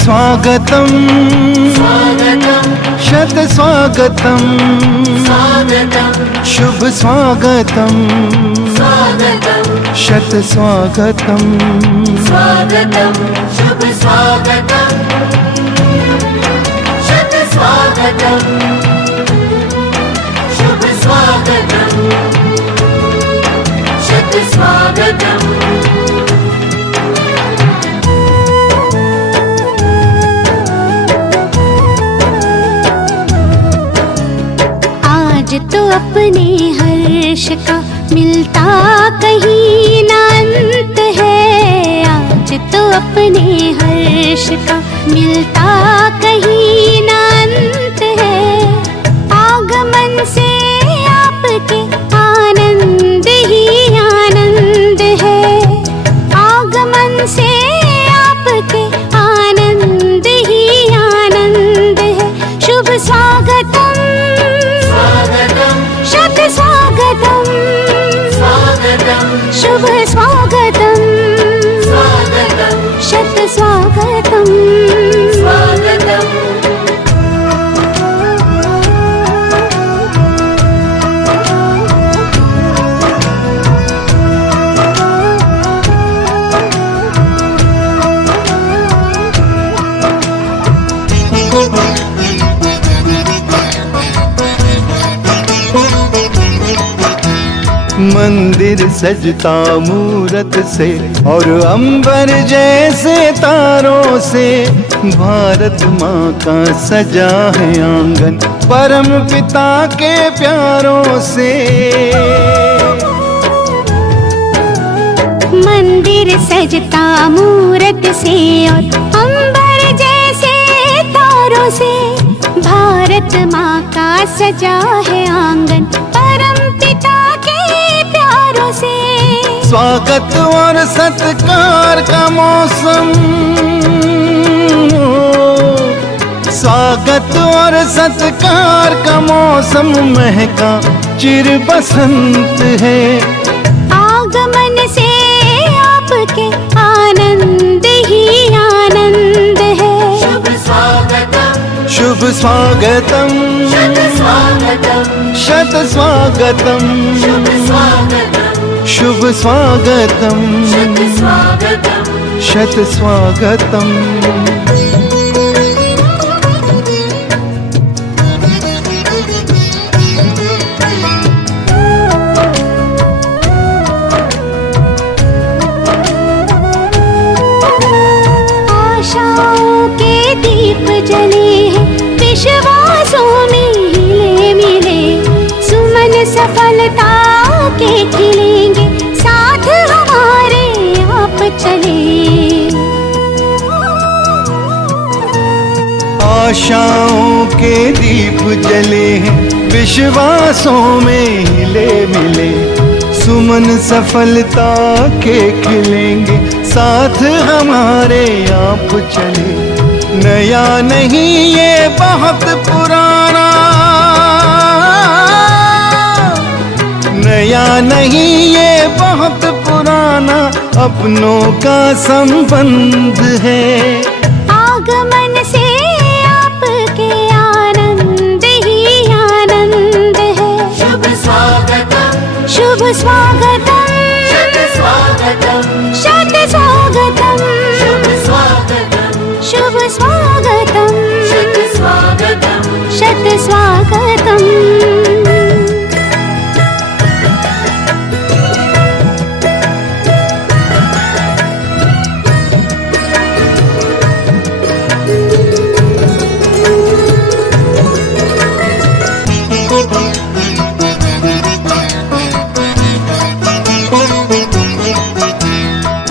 स्वागतं शत स्वागतं शुभ स्वागतं शत स्वागतं शुभ स्वागतं शत स्वागतं शुभ स्वागतं शत स्वागतं। आज तो अपने हर्ष का मिलता कहीं ना अंत है। आज तो अपने हर्ष का मिलता कहीं ना अंत है। आगमन से आपके आनंद ही आनंद है। आगमन से आपके आनंद ही आनंद है। शुभ स्वागतम शत स्वागतं शुभ स्वागतं शत स्वागतं। मंदिर सजता मूरत से और अंबर जैसे तारों से। भारत माँ का सजा है आंगन परम पिता के प्यारों से। मंदिर सजता मूरत से और अंबर जैसे तारों से। भारत माँ का सजा है आंगन परम पिता के प्यारों से। स्वागत और सत्कार का मौसम, स्वागत और सत्कार का मौसम महका चिर बसंत है। आगमन से आपके आनंद ही आनंद है। शुभ स्वागतं शुभ स्वागतं शत स्वागतं शुभ स्वागतं शत स्वागतं। आशाओं के दीप जले हैं विश्वासों में हिले मिले। सुमन सफलता के खिलेंगे साथ हमारे आप चले। आशाओं के दीप जले हैं विश्वासों में हिले मिले। सुमन सफलता के खिलेंगे साथ हमारे आप चले। नया नहीं ये बहुत पुराना, नया नहीं ये बहुत पुराना अपनों का संबंध है। आगमन से आपके आनंद ही आनंद है। शुभ स्वागतं शुभ स्वागतं शत स्वागतं शत स्वागतं शुभ स्वागतं शुभ स्वागतं शत स्वागतं। शत स्वागतं।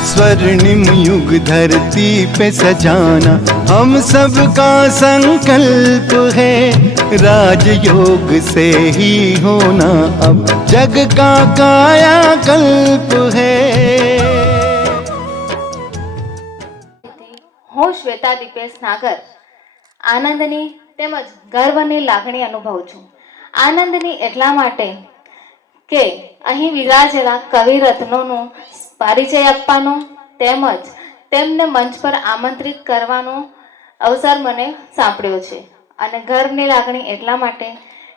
स्वर्णिम युग धरती पे सजाना हम सबका संकल्प है। राजयोग से ही होना अब जग का कायाकल्प है। હું શ્વેતા દીપેશ નાગર આનંદની તેમજ ગર્વની લાગણી અનુભવું છું. આનંદની એટલા માટે કે અહીં વિરાજેલા કવિ રત્નોનો પરિચય આપવાનો તેમજ તેમને મંચ પર આમંત્રિત કરવાનો અવસર મને સાંપડ્યો છે. અને ગર્વની લાગણી એટલા માટે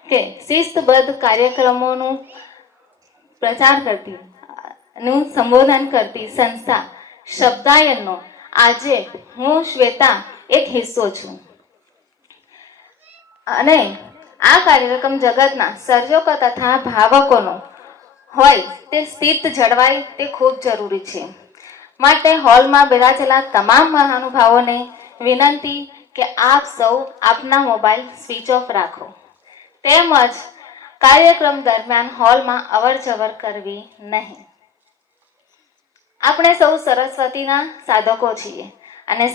કે શિસ્તબદ્ધ કાર્યક્રમોનું પ્રચાર કરતી નું સંબોધન કરતી સંસ્થા શબ્દાયનનો આજે હું શ્વેતા એક હિસ્સો છું. અને આ કાર્યક્રમ જગતના સર્જકો તથા ભાવકોનો હોય તે સ્થિત જળવાય તે ખૂબ જરૂરી છે. માટે હોલમાં બિરાજેલા તમામ મહાનુભાવોને વિનંતી કે આપ સૌ આપના મોબાઈલ સ્વિચ ઓફ રાખો તેમજ કાર્યક્રમ દરમિયાન હોલમાં અવર જવર કરવી નહીં. આપણે સૌ સરસ્વતીના સાધકો છીએ અને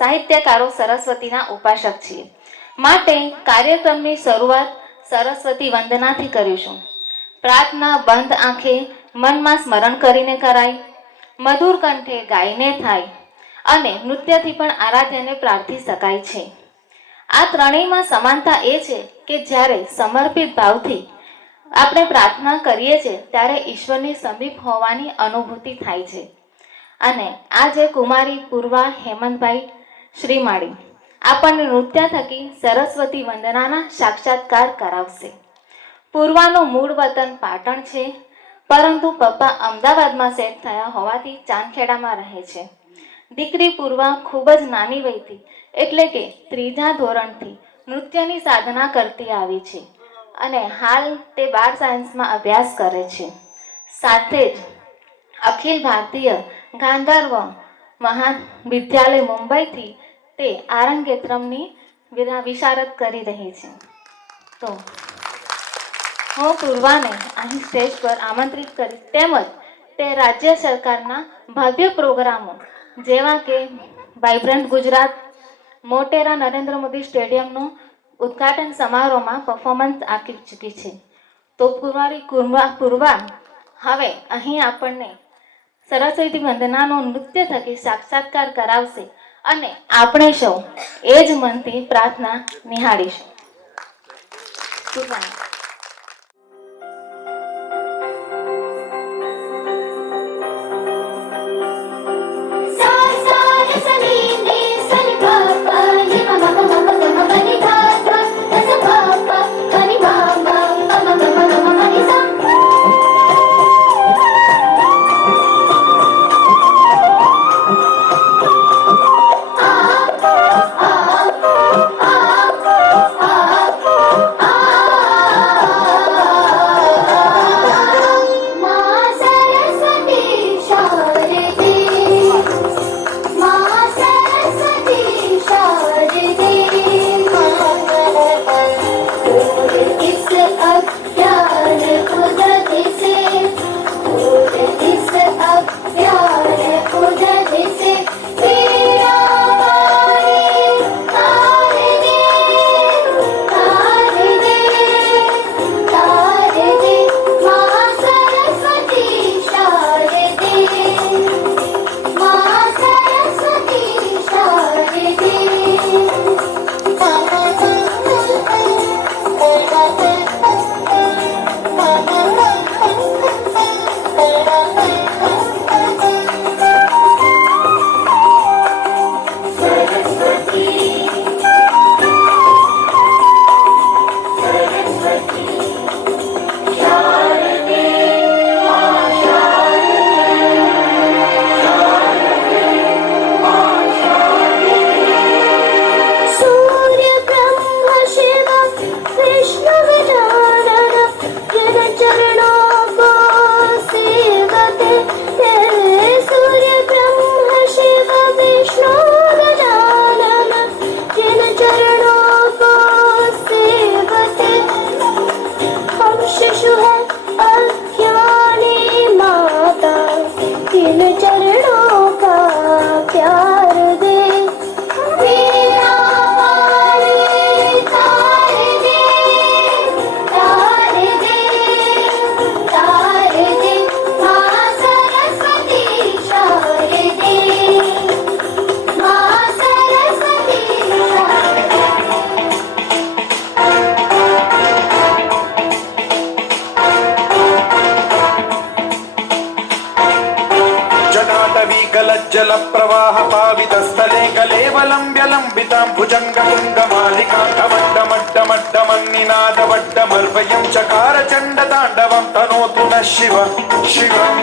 સાહિત્યકારો સરસ્વતીના ઉપાસક છીએ. માટે કાર્યક્રમની શરૂઆત સરસ્વતી વંદનાથી કરીશું. પ્રાર્થના બંધ આંખે મનમાં સ્મરણ કરીને કરાય, મધુર કંઠે ગાઈને થાય અને નૃત્યથી પણ આરાધ્યને પ્રાર્થી શકાય છે. આ ત્રણેયમાં સમાનતા એ છે કે જ્યારે સમર્પિત ભાવથી આપણે પ્રાર્થના કરીએ છીએ ત્યારે ઈશ્વરની સમીપ હોવાની અનુભૂતિ થાય છે. અને આજે કુમારી પૂર્વા હેમંતભાઈ શ્રીમાળી આપણને નૃત્ય થકી સરસ્વતી વંદનાના સાક્ષાત્કાર કરાવશે. પૂર્વાનું મૂળ વતન પાટણ છે, પરંતુ પપ્પા અમદાવાદમાં સેટ થયા હોવાથી ચાંદખેડામાં રહે છે. દીકરી પૂર્વા ખૂબ જ નાની વયથી એટલે કે 3જા ધોરણથી નૃત્યની સાધના કરતી આવી છે અને હાલ તે 12 સાયન્સમાં અભ્યાસ કરે છે. સાથે જ અખિલ ભારતીય ગાંધર્વ મહાવિદ્યાલય મુંબઈથી તે આરંગેત્રમની વિશારદ કરી રહી છે. તો હું પૂર્વાને અહીં સ્ટેજ પર આમંત્રિત કરીશ. તેમજ તે રાજ્ય સરકારના ભવ્ય પ્રોગ્રામો જેવા કે વાઇબ્રન્ટ ગુજરાત, મોટેરા નરેન્દ્ર મોદી સ્ટેડિયમનું ઉદ્ઘાટન સમારોહમાં પરફોર્મન્સ આપી ચૂકી છે. તો પૂર્વા હવે અહીં આપણને સરસ્વતી વંદનાનો નૃત્ય થકી સાક્ષાત્કાર કરાવશે અને આપણે સૌ એ જ મનથી પ્રાર્થના નિહાળીશું. પૂર્વા. Ah विलोलवीकलज्जल प्रवाह पावितस्थले कलेवलम्ब्य लम्बितां भुजङ्गतुङ्गमालिकां कवड्डमड्डमड्डमन्निनादवड्डमर्वयं चकार चण्डताण्डवं तनोतु नः शिव शिवम्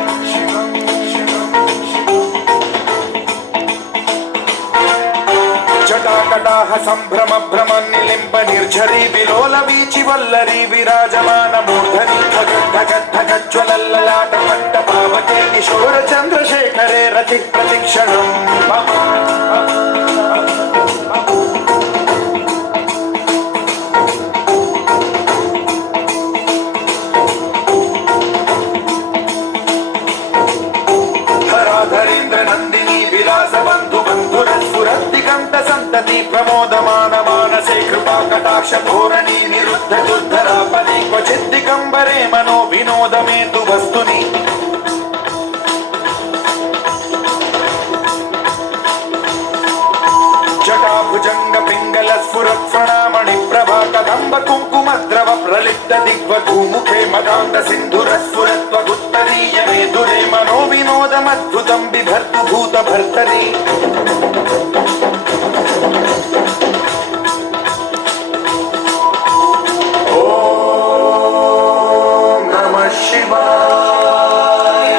जटाकटाह सम्भ्रम भ्रम निलिम्ब निर्झरी विलोल वीचि वल्लरी विराजमान मूर्धनि धगद्धगज्ज्वलल्ललाट पट्ट पावके किशोर चन्द्रशेखरे रति प्रतिक्षणम् धराधरेन्द्र नन्दिनी विलास बन्धु बन्धुरस्फुरद्दिगन्त सन्तति प्रमोदमान मानसे कृपा कटाक्ष धोरणी निरुद्ध दुर्धरापदे क्वचित् दिगम्बरे मनो विनोद मे तु वस्तुनि जटाभुजङ्ग पिङ्गल स्फुरत् प्रणामणि प्रभा कदम्ब कुङ्कुमद्रव प्रलिप्त दिग्वधूमुखे मदान्ध सिन्धुरस्फुरत्वगुत्तरीय मे दुरे मनो विनोदमद्भुतं बिभर्तु भूत भर्तरि ॐ नमः शिवाय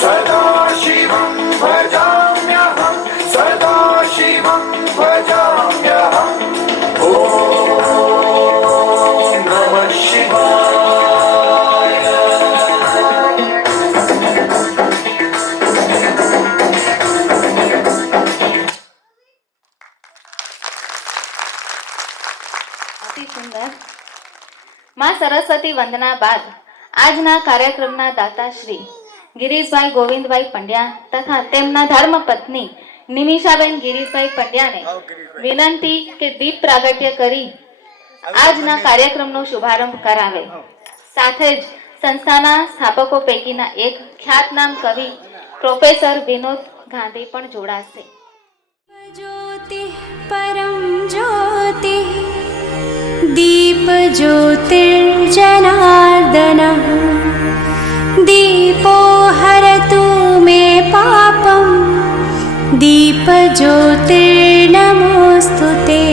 सदा शिवं भजाम्यहं सदा शिवं भजाम्यहम् ॐ नमः शिवाय અતિ સુંદર. માં સરસ્વતી વંદના બાદ આજના કાર્યક્રમના દાતાશ્રી ગિરીશભાઈ ગોવિંદભાઈ પંડ્યા તથા તેમના ધર્મપત્ની નિમિષાબેન ગિરીશભાઈ પંડ્યાને વિનંતી કે દીપ પ્રાગટ્ય કરી આજના કાર્યક્રમનો શુભારંભ કરાવે. સાથે જ સંસ્થાના સ્થાપકો પૈકીના એક ખ્યાતનામ કવિ પ્રોફેસર વિનોદ ગાંધી પણ જોડાશે. ज्योति परम ज्योति दीप ज्योतिर्जनार्दनः दीपो हरतु मे पापं दीप ज्योतिर्नमोस्तुते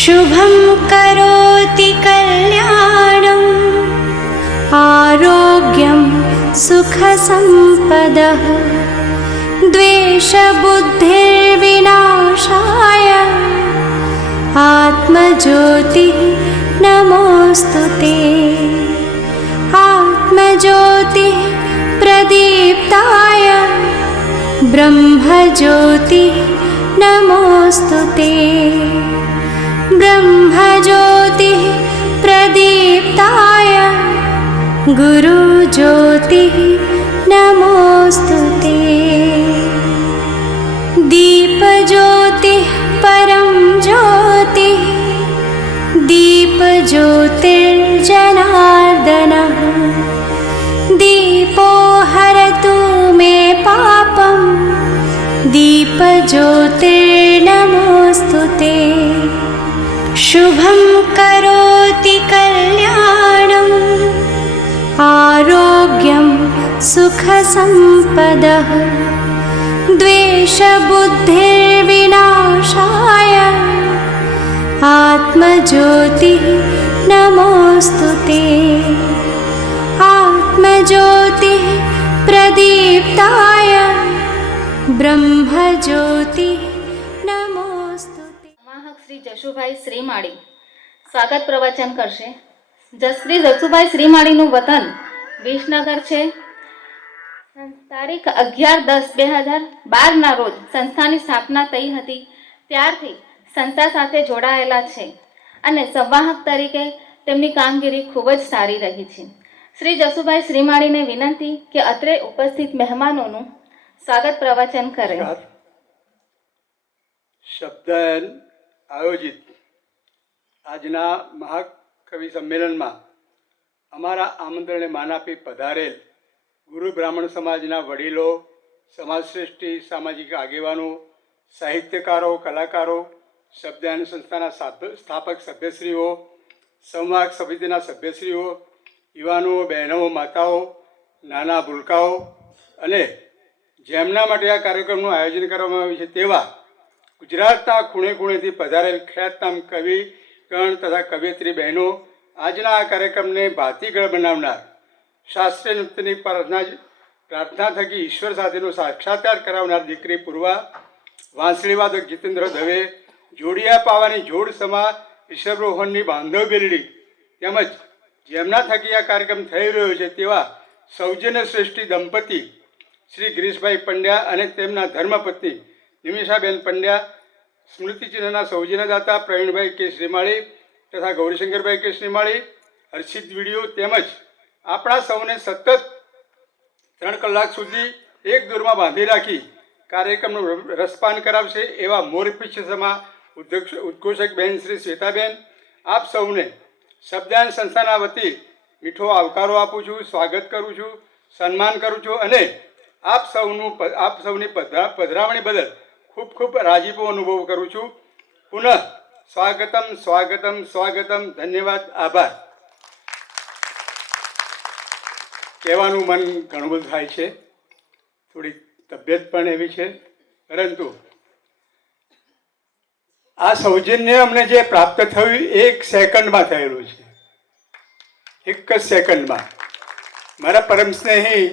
शुभं करोति कल्याणं आरोग्यं सुखसम्पदः द्वेषबुद्धिर्विनाशाय आत्मज्योतिः नमोस्तुते आत्मज्योतिः प्रदीप्ताय ब्रह्मज्योतिः नमोस्तुते ब्रह्मज्योतिः प्रदीप्ताय गुरुज्योतिः नमोस्तुते दीपज्योतिः परं ज्योतिः दीपज्योतिर्जनार्दनः दीपो हरतु मे पापं दीपज्योतिर्नमोस्तुते शुभं करोति कल्याणं आरोग्यं सुखसम्पदः द्वेषबुद्धिर्विनाशाय आत्मज्योतिः नमोस्तुते आत्मज्योतिः प्रदीप्ताय ब्रह्मज्योतिः नमोस्तुते. વાહક શ્રી જશુભાઈ શ્રીમાળી સ્વાગત પ્રવચન કરશે. શ્રી જશુભાઈ શ્રીમાળીનું વતન વિસનગર છે. તારીખ 11/10/2012 રોજ સંસ્થાની સ્થાપના થઈ હતી. ત્યારથી સંસ્થા સાથે જોડાયેલા છે અને સંવાહક તરીકે તેમની કામગીરી ખૂબ જ સારી રહી છે. શ્રી જશુભાઈ શ્રીમાળીને વિનંતી કે અત્રે ઉપસ્થિત મહેમાનોનું સ્વાગત પ્રવચન કરે. શબ્દાયન આયોજિત આજના મહાકવિ સંમેલનમાં અમારા આમંત્રણને માન આપી પધારેલ ગુરુ બ્રાહ્મણ સમાજના વડીલો, સમાજશ્રેષ્ઠી, સામાજિક આગેવાનો, સાહિત્યકારો, કલાકારો, શબ્દાયન સંસ્થાના સ્થાપક સભ્યશ્રીઓ, સંવાદ સમિતિના સભ્યશ્રીઓ, યુવાનો, બહેનો, માતાઓ, નાના ભૂલકાઓ અને જેમના માટે આ કાર્યક્રમનું આયોજન કરવામાં આવ્યું છે તેવા ગુજરાતના ખૂણે ખૂણેથી પધારેલ ખ્યાતનામ કવિ ગણ તથા કવિયત્રી બહેનો, આજના આ કાર્યક્રમને ભાતીગળ બનાવનાર, શાસ્ત્રીય નૃત્યની પ્રાર્થના થકી ઈશ્વર સાથેનો સાક્ષાત્કાર કરાવનાર દીકરી પૂર્વા, વાંસળીવાદક જીતેન્દ્ર દવે, જોડિયા પાવાની જોડ સમા ઈશ્વરોહનની બાંધવ બેલડી તેમજ જેમના થકી આ કાર્યક્રમ થઈ રહ્યો છે તેવા સૌજન્ય શ્રેષ્ઠી દંપતી શ્રી ગિરીશભાઈ પંડ્યા અને તેમના ધર્મપત્ની નિમિષાબેન પંડ્યા, સ્મૃતિચિહ્નના સૌજન્યદાતા પ્રવીણભાઈ કે શ્રીમાળી તથા ગૌરીશંકરભાઈ કે શ્રીમાળી, હર્ષિત વિડીયો તેમજ આપણા સૌને સતત 3 કલાક સુધી એક દોરમાં બાંધી રાખી કાર્યક્રમનું રસપાન કરાવશે એવા મોરપીછ સમા ઉદ્ઘોષક બહેન શ્રી શ્વેતાબેન, આપ સૌને શબ્દાયન સંસ્થાના વતી મીઠો આવકારો આપું છું, સ્વાગત કરું છું, સન્માન કરું છું અને આપ સૌની પધરામણી બદલ ખૂબ ખૂબ રાજીપો અનુભવ કરું છું. પુનઃ સ્વાગતમ સ્વાગતમ સ્વાગતમ. ધન્યવાદ, આભાર. કહેવાનું મન ઘણું બધું થાય છે, થોડી તબિયત પણ એવી છે, પરંતુ આ સૌજન્ય અમને જે પ્રાપ્ત થયું 1 સેકન્ડમાં થયેલું છે. 1 જ સેકન્ડમાં. મારા પરમ સ્નેહી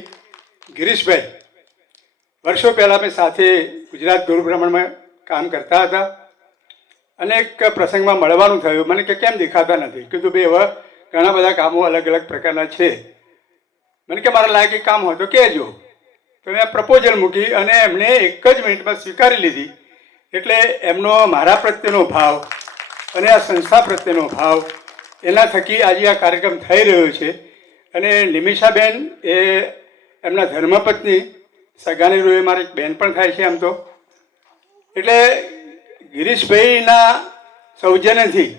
ગિરીશભાઈ, વર્ષો પહેલાં મેં સાથે ગુજરાત ગુરુ બ્રાહ્મણમાં કામ કરતા હતા અને એક પ્રસંગમાં મળવાનું થયું. મને કે કેમ દેખાતા નથી? કીધું ભાઈ હવે ઘણા બધા કામો અલગ અલગ પ્રકારના છે. મને કે મારા લાયક કામ હોય તો કહેજો. તો મેં પ્રપોઝલ મૂકી અને એમને 1 જ મિનિટમાં સ્વીકારી લીધી. એટલે એમનો મારા પ્રત્યેનો ભાવ અને આ સંસ્થા પ્રત્યેનો ભાવ, એના થકી આજે આ કાર્યક્રમ થઈ રહ્યો છે. અને નિમિષાબેન એ એમના ધર્મપત્ની, સગાની રૂએ મારી બેન પણ થાય છે આમ તો. એટલે ગિરીશભાઈના સૌજન્યથી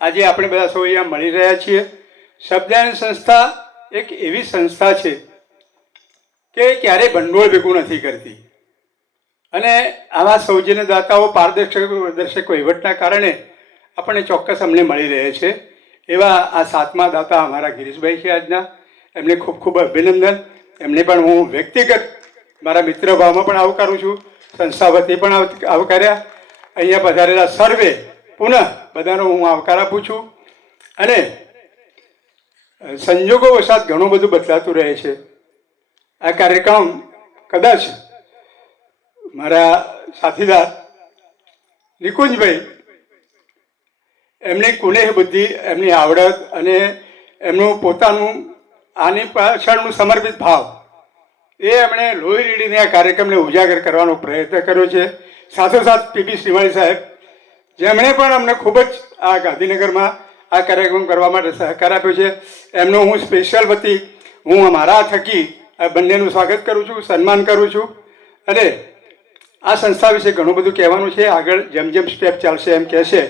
આજે આપણે બધા સૌ અહીંયા મળી રહ્યા છીએ. શબ્દાયન સંસ્થા એક એવી સંસ્થા છે કે ક્યારેય ભંડોળ ભેગું નથી કરતી અને આવા સૌજન્યદાતાઓ, પારદર્શક વહીવટના કારણે આપણને ચોક્કસ અમને મળી રહે છે. એવા આ 7મા દાતા અમારા ગિરીશભાઈ છે આજના. એમને ખૂબ ખૂબ અભિનંદન. એમને પણ હું વ્યક્તિગત મારા મિત્ર ભાવમાં પણ આવકારું છું, સંસ્થા વતી પણ આવકાર્યા. અહીંયા પધારેલા સર્વે પુનઃ બધાનો હું આવકાર આપું છું. અને સંજોગો વસાત ઘણું બધું બદલાતું રહે છે. આ કાર્યક્રમ કદાચ મારા સાથીદાર નિકુંજભાઈ, એમની કુનેહ બુદ્ધિ, એમની આવડત અને એમનું પોતાનું આની પાછળનું સમર્પિત ભાવ, એ એમણે લોહી રેડીને આ કાર્યક્રમને ઉજાગર કરવાનો પ્રયત્ન કર્યો છે. સાથોસાથ પીપી શ્રીમાળી સાહેબ, જેમણે પણ અમને ખૂબ જ આ ગાંધીનગરમાં આ કાર્યક્રમ કરવા માટે સહકાર આપ્યો છે, એમનો હું સ્પેશિયલ વતી હું મારા થકી આ બંનેનું સ્વાગત કરું છું, સન્માન કરું છું. અને આ સંસ્થા વિશે ઘણું બધું કહેવાનું છે, આગળ જેમ જેમ સ્ટેપ ચાલશે એમ કહેશે.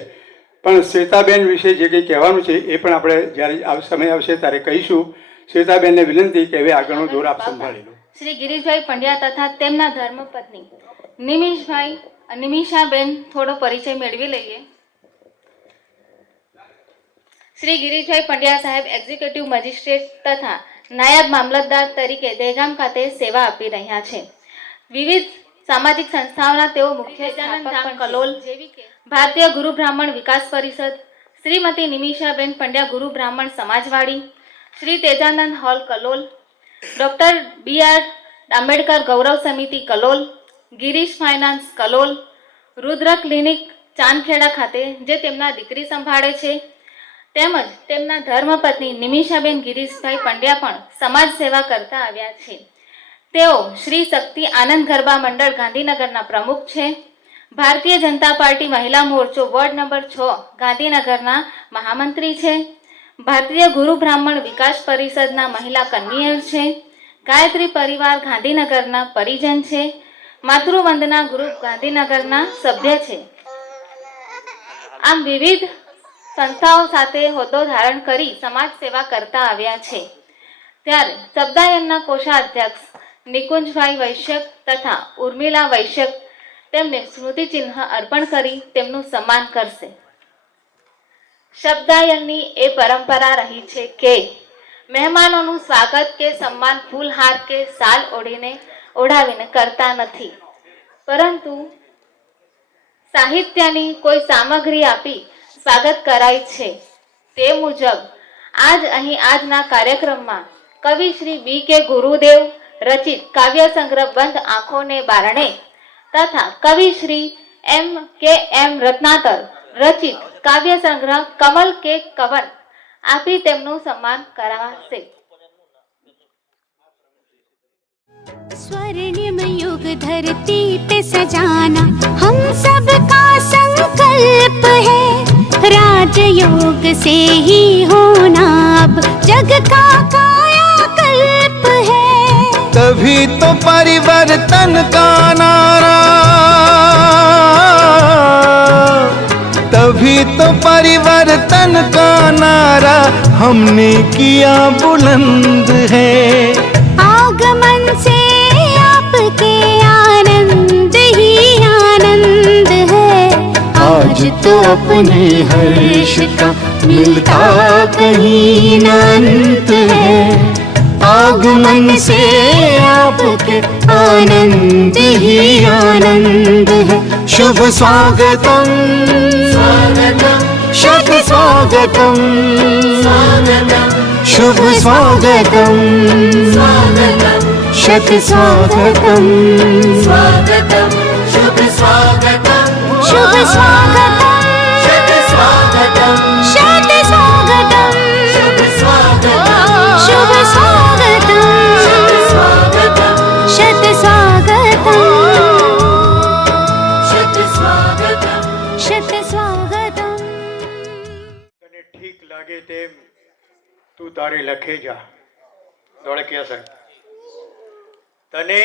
પણ શ્વેતાબેન વિશે જે કંઈ કહેવાનું છે એ પણ આપણે જ્યારે સમય આવશે ત્યારે કહીશું. શ્વેતાબેનને વિનંતી કે હવે આગળનો દોર આપ સંભાળી લો. શ્રી ગિરીશભાઈ પંડ્યા તથા તેમના ધર્મપત્ની નિમિષાબેન થોડો પરિચય મેળવી લઈએ. શ્રી ગિરીશભાઈ પંડ્યા સાહેબ એક્ઝિક્યુટિવ મેજિસ્ટ્રેટ તથા નાયબ મામલતદાર તરીકે દહેગામ ખાતે સેવા આપી રહ્યા છે. વિવિધ સામાજિક સંસ્થાઓના તેઓ મુખ્ય સ્થાપક કલોલ, ભારતીય ગુરુ બ્રાહ્મણ વિકાસ પરિષદ, શ્રીમતી નિમિષાબેન Pandya Guru Brahman Samajwadi, Shri Tejanand hall Kalol, doctor BR Ambedkar Gaurav Samiti Kalol, Girish finance Kalol, Rudra clinic Chandkheda ખાતે જે તેમના દીકરી સંભાળે છે, તેમજ તેમના ધર્મપત્ની નિમિષાબેન ગિરીશભાઈ પંડ્યા પણ સમાજ સેવા કરતા આવ્યા છે. તેઓ શ્રી શક્તિ આનંદ ગરબા મંડળ ગાંધીનગરના પ્રમુખ છે. ભારતીય જનતા પાર્ટી મહિલા મોરચો વોર્ડ નંબર 6 ગાંધીનગરના મહામંત્રી છે. ભારતીય ગુરુ બ્રાહ્મણ વિકાસ પરિષદના મહિલા કન્વીનર છે. ગાયત્રી પરિવાર ગાંધીનગરના પરિજન છે. માતૃવંદના ગ્રુપ ગાંધીનગરના સભ્ય છે. આમ વિવિધ સંસ્થાઓ સાથે હોદ્દો ધારણ કરી સમાજ સેવા કરતા આવ્યા છે. ત્યારે શબ્દાયનના કોષાધ્યક્ષ નિકુંજભાઈ વૈશ્યક તથા ઉર્મિલા વૈશ્યક તેમને સ્મૃતિચિહ્ન અર્પણ કરી તેમનું સન્માન કરશે. શબ્દાયનની એ પરંપરા રહી છે કે મહેમાનોનું સ્વાગત કે સન્માન ફૂલહાર કે શાલ ઓઢાવીને કરતા નથી, પરંતુ સાહિત્યની કોઈ સામગ્રી આપી સ્વાગત કરાય છે. તે મુજબ આજના કાર્યક્રમમાં કવિ શ્રી B.K. ગુરુદેવ રચિત કાવ્ય સંગ્રહ બંધ આંખોને બારણે તથા કવિ શ્રી M.K.M. રત્નાકર રચિત કાવ્ય સંગ્રહ કમલ કે કવન આપી તેમનું સન્માન કરાશે. स्वर्णिम युग धरती पे सजाना हम सबका संकल्प है, राजयोग से ही होना अब जग का कायाकल्प है. तभी तो परिवर्तन का नारा, तभी तो परिवर्तन का नारा हमने किया बुलंद है. आगमन से आपके आनंद ही आनंद है. आज तो अपने हर्ष का मिलता कहीं न अंत है. आगमन से आपके आनंद ही आनंद है. शुभ स्वागतम स्वागतम शत स्वागतम, स्वागतम शुभ स्वागतम स्वागतम शत स्वागतम. स्वागतम शुभ स्वागतम शुभ स्वागतम शत स्वागतम शत स्वागतम शुभ स्वागतम शुभ स्वागतम शत स्वागतम शत स्वागतम शत स्वागतम शत स्वागतम. તને ઠીક લાગે તેમ તું તારે લખે જા. ધોળકિયા સર, તને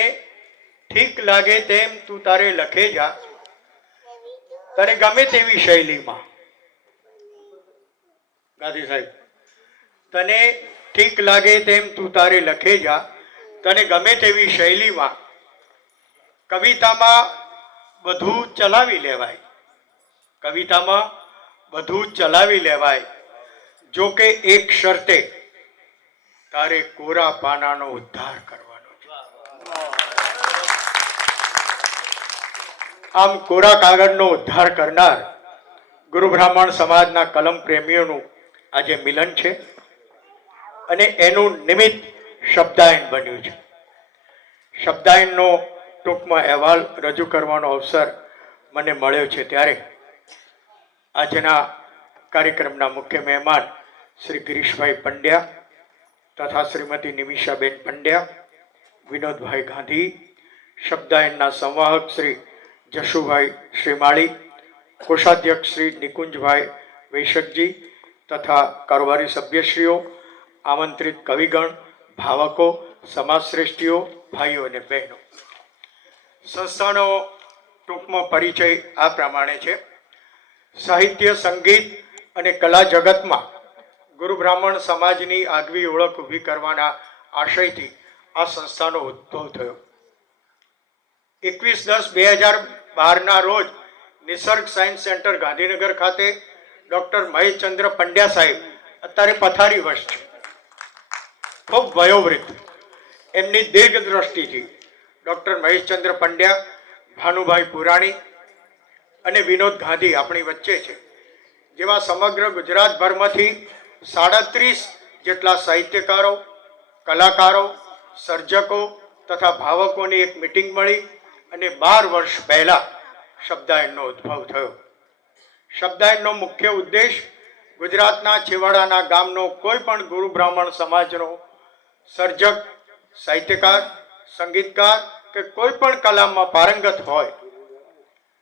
ઠીક લાગે તેમ તું તારે લખે જા, તને ગમે તેવી શૈલીમાં. ગાંધી સાહેબ, તને ઠીક લાગે તેમ તું તારે લખે જા, તને ગમે તેવી શૈલીમાં. કવિતામાં બધું ચલાવી લેવાય, કવિતામાં બધું ચલાવી લેવાય, જો કે એક શરતે, તારે કોરા પાનાનો ઉદ્ધાર કરવાનો છે. આમ કોરા કાગળનો ઉદ્ધાર કરનાર ગુરુ બ્રાહ્મણ સમાજના કલમ પ્રેમીઓનું આજે મિલન છે અને એનું નિમિત્ત શબ્દાયન બન્યું છે. શબ્દાયનનો ટૂંકમાં અહેવાલ રજૂ કરવાનો અવસર મને મળ્યો છે ત્યારે આજના કાર્યક્રમના મુખ્ય મહેમાન શ્રી ગિરીશભાઈ પંડ્યા તથા શ્રીમતી નિમિષાબેન પંડ્યા, વિનોદભાઈ ગાંધી, શબ્દાયનના સંવાહક શ્રી જશુભાઈ શ્રીમાળી, કોષાધ્યક્ષ શ્રી નિકુંજભાઈ વૈશકજી તથા કારોબારી સભ્યશ્રીઓ, આમંત્રિત કવિગણ, ભાવકો, સમાજશ્રેષ્ઠીઓ, ભાઈઓ અને બહેનો. સંસ્થાનો ટૂંકમાં પરિચય આ પ્રમાણે છે. સાહિત્ય, સંગીત અને કલા જગતમાં ગુરુ બ્રાહ્મણ સમાજની આગવી ઓળખ ઊભી કરવાના આશયથી આ સંસ્થાનો ઉદ્ભવ થયો. 21/10/2012ના રોજ નિસર્ગ સાયન્સ સેન્ટર ગાંધીનગર ખાતે ડૉક્ટર મહેશચંદ્ર પંડ્યા સાહેબ અત્યારે પથારીવશ છે, ખૂબ વયોવૃદ્ધ, એમની દીર્ઘ દ્રષ્ટિથી ડૉક્ટર મહેશચંદ્ર પંડ્યા, ભાનુભાઈ પુરાણી અને વિનોદ ગાંધી આપણી વચ્ચે છે, જેવા સમગ્ર ગુજરાતભરમાંથી 37 જેટલા સાહિત્યકારો, કલાકારો, સર્જકો તથા ભાવકોની એક મિટિંગ મળી અને 12 વર્ષ પહેલા શબ્દાયનનો ઉદ્ભવ થયો. શબ્દાયનનો મુખ્ય ઉદ્દેશ ગુજરાતના છેવાડાના ગામનો કોઈ પણ ગુરુ બ્રાહ્મણ સમાજનો સર્જક, સાહિત્યકાર, સંગીતકાર કે કોઈ પણ કલામાં પારંગત હોય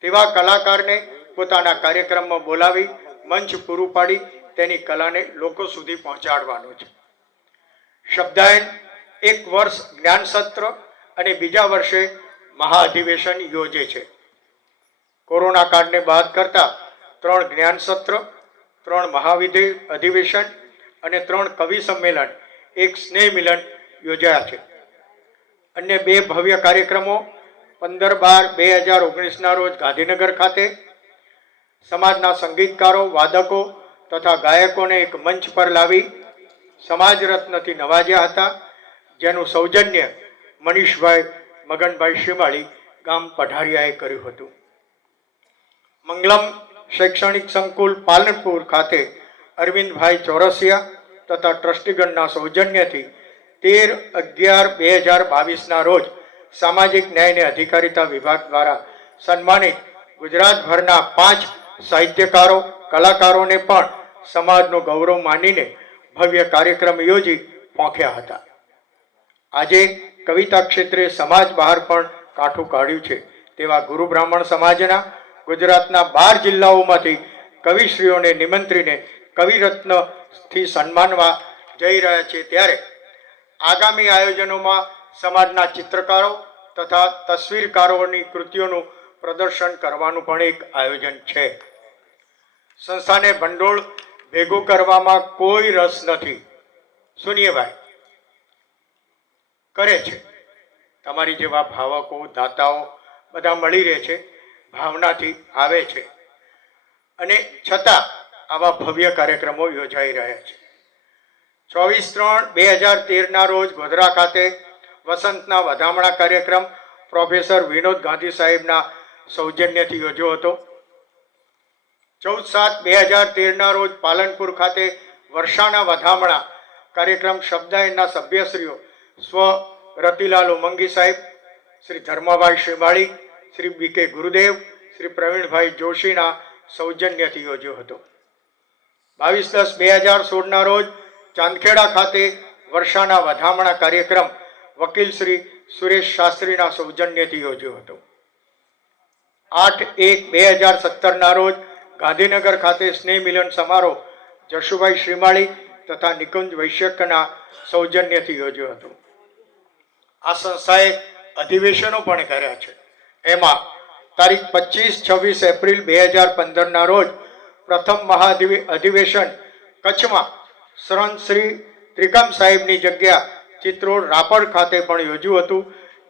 તેવા કલાકારને પોતાના કાર્યક્રમમાં બોલાવી મંચ પૂરું પાડી તેની કલાને લોકો સુધી પહોંચાડવાનો છે. શબ્દાયન એક વર્ષ જ્ઞાન સત્ર અને બીજા વર્ષે મહાઅધિવેશન યોજે છે. કોરોના કાળને બાદ કરતા 3 જ્ઞાન સત્ર, 3 મહાવિધિ અધિવેશન અને 3 કવિ સંમેલન, 1 સ્નેહ મિલન યોજાયા છે. અન્ય 2 ભવ્ય કાર્યક્રમો 15/12/2019ના રોજ ગાંધીનગર ખાતે સમાજના સંગીતકારો, વાદકો તથા ગાયકોને એક મંચ પર લાવી સમાજ રત્નથી નવાજ્યા હતા, જેનું સૌજન્ય મનીષભાઈ મગનભાઈ શિમાળી ગામ પઢારિયાએ કર્યું હતું. મંગલમ શૈક્ષણિક સંકુલ પાલનપુર ખાતે અરવિંદભાઈ ચોરસિયા તથા ટ્રસ્ટીગણના સૌજન્યથી 13/11/2022ના રોજ સામાજિક ન્યાય અને અધિકારિતા વિભાગ દ્વારા સન્માનિત ગુજરાતભરના 5 સાહિત્યકારો કલાકારોને પણ સમાજનો ગૌરવ માનીને ભવ્ય કાર્યક્રમ યોજી પોંખ્યા હતા. આજે કવિતા ક્ષેત્રે સમાજ બહાર પણ કાઠું કાઢ્યું છે તેવા ગુરુ બ્રાહ્મણ સમાજના ગુજરાતના 12 જિલ્લાઓમાંથી કવિશ્રીઓને નિમંત્રીને કવિરત્નથી સન્માનવા જઈ રહ્યા છે. ત્યારે આગામી આયોજનોમાં સમાજના ચિત્રકારો તથા તસવીરકારોની કૃતિઓનું પ્રદર્શન કરવાનું પણ એક આયોજન છે. સંસ્થાને ભંડોળ ભેગું કરવામાં કોઈ રસ નથી. સુનિયભાઈ કરે છે, તમારી જેવા ભાવકો દાતાઓ બધા મળી રહે છે, ભાવનાથી આવે છે અને છતાં આવા ભવ્ય કાર્યક્રમો યોજાઈ રહ્યા છે. 24/3/2013ના રોજ ગોધરા ખાતે વસંતના વધામણા કાર્યક્રમ પ્રોફેસર વિનોદ ગાંધી સાહેબના સૌજન્યથી યોજ્યો હતો. 14/7/2013ના રોજ પાલનપુર ખાતે વર્ષાના વધામણા કાર્યક્રમ શબ્દાયનના સભ્યશ્રીઓ સ્વ રતિલાલ ઉમંગી સાહેબ, શ્રી ધર્માભાઈ શિમાળી, શ્રી BK ગુરુદેવ, શ્રી પ્રવીણભાઈ જોશીના સૌજન્યથી યોજ્યો હતો. 22/10/2016ના રોજ ચાંદખેડા ખાતે વર્ષાના વધામણા કાર્યક્રમ વકીલ શ્રી સુરેશ શાસ્ત્રીના સૌજન્યથી યોજ્યો હતો. 8/1/2017ના રોજ ગાંધીનગર ખાતે સ્નેહ મિલન સમારોહ જશુભાઈ શ્રીમાળી તથા નિકુંજ વૈશ્યકના સૌજન્યથી યોજ્યો હતો. આ સંસ્થાએ અધિવેશનો પણ કર્યા છે. એમાં તારીખ 25-26 એપ્રિલ 2015ના રોજ પ્રથમ અધિવેશન કચ્છમાં સંત શ્રી ત્રિકમ સાહેબની જગ્યા ચિત્રોડ રાપર ખાતે પણ યોજ્યું હતું,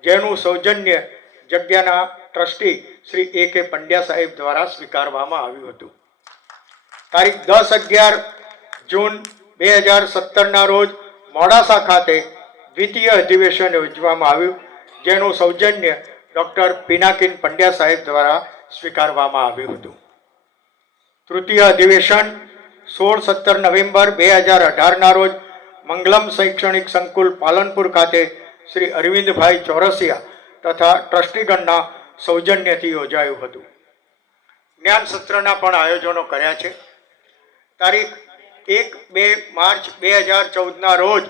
જેનું સૌજન્ય જગ્યાના ટ્રસ્ટી શ્રી AK પંડ્યા સાહેબ દ્વારા સ્વીકારવામાં આવ્યું હતું. તારીખ 10-11 જૂન 2017ના રોજ મોડાસા ખાતે દ્વિતીય અધિવેશન યોજવામાં આવ્યું, જેનું સૌજન્ય ડૉક્ટર પિનાકિન પંડ્યા સાહેબ દ્વારા સ્વીકારવામાં આવ્યું હતું. તૃતીય અધિવેશન 16-17 નવેમ્બર 2018ના રોજ મંગલમ શૈક્ષણિક સંકુલ પાલનપુર ખાતે શ્રી અરવિંદભાઈ ચોરસિયા તથા ટ્રસ્ટીગણના સૌજન્યથી યોજાયું હતું. જ્ઞાન સત્રના પણ આયોજનો કર્યા છે. તારીખ 1-2 માર્ચ 2014ના રોજ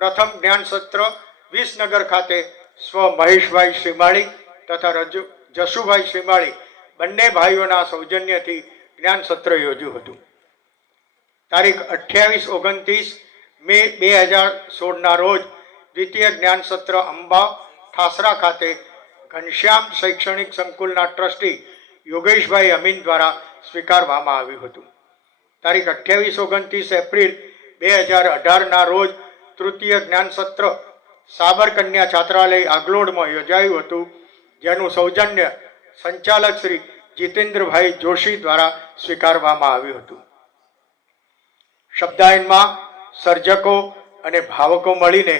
પ્રથમ જ્ઞાન સત્ર વિસનગર ખાતે સ્વ મહેશભાઈ શ્રીમાળી તથા જશુભાઈ શ્રીમાળી બંને ભાઈઓના સૌજન્યથી જ્ઞાન સત્ર યોજ્યું હતું. તારીખ 28-29 મે 2016ના રોજ દ્વિતીય જ્ઞાન સત્ર અંબા ઠાસરા ખાતે ઘનશ્યામ શૈક્ષણિક સંકુલના ટ્રસ્ટી યોગેશભાઈ અમીન દ્વારા સ્વીકારવામાં આવ્યું હતું. તારીખ 28-29 એપ્રિલ 2018ના રોજ તૃતીય જ્ઞાન સત્ર સાબરકન્યા છાત્રાલય આગલોડમાં યોજાયું હતું, જેનું સૌજન્ય સંચાલક શ્રી જીતેન્દ્રભાઈ જોશી દ્વારા સ્વીકારવામાં આવ્યું હતું. શબ્દાયનમાં સર્જકો અને ભાવકો મળીને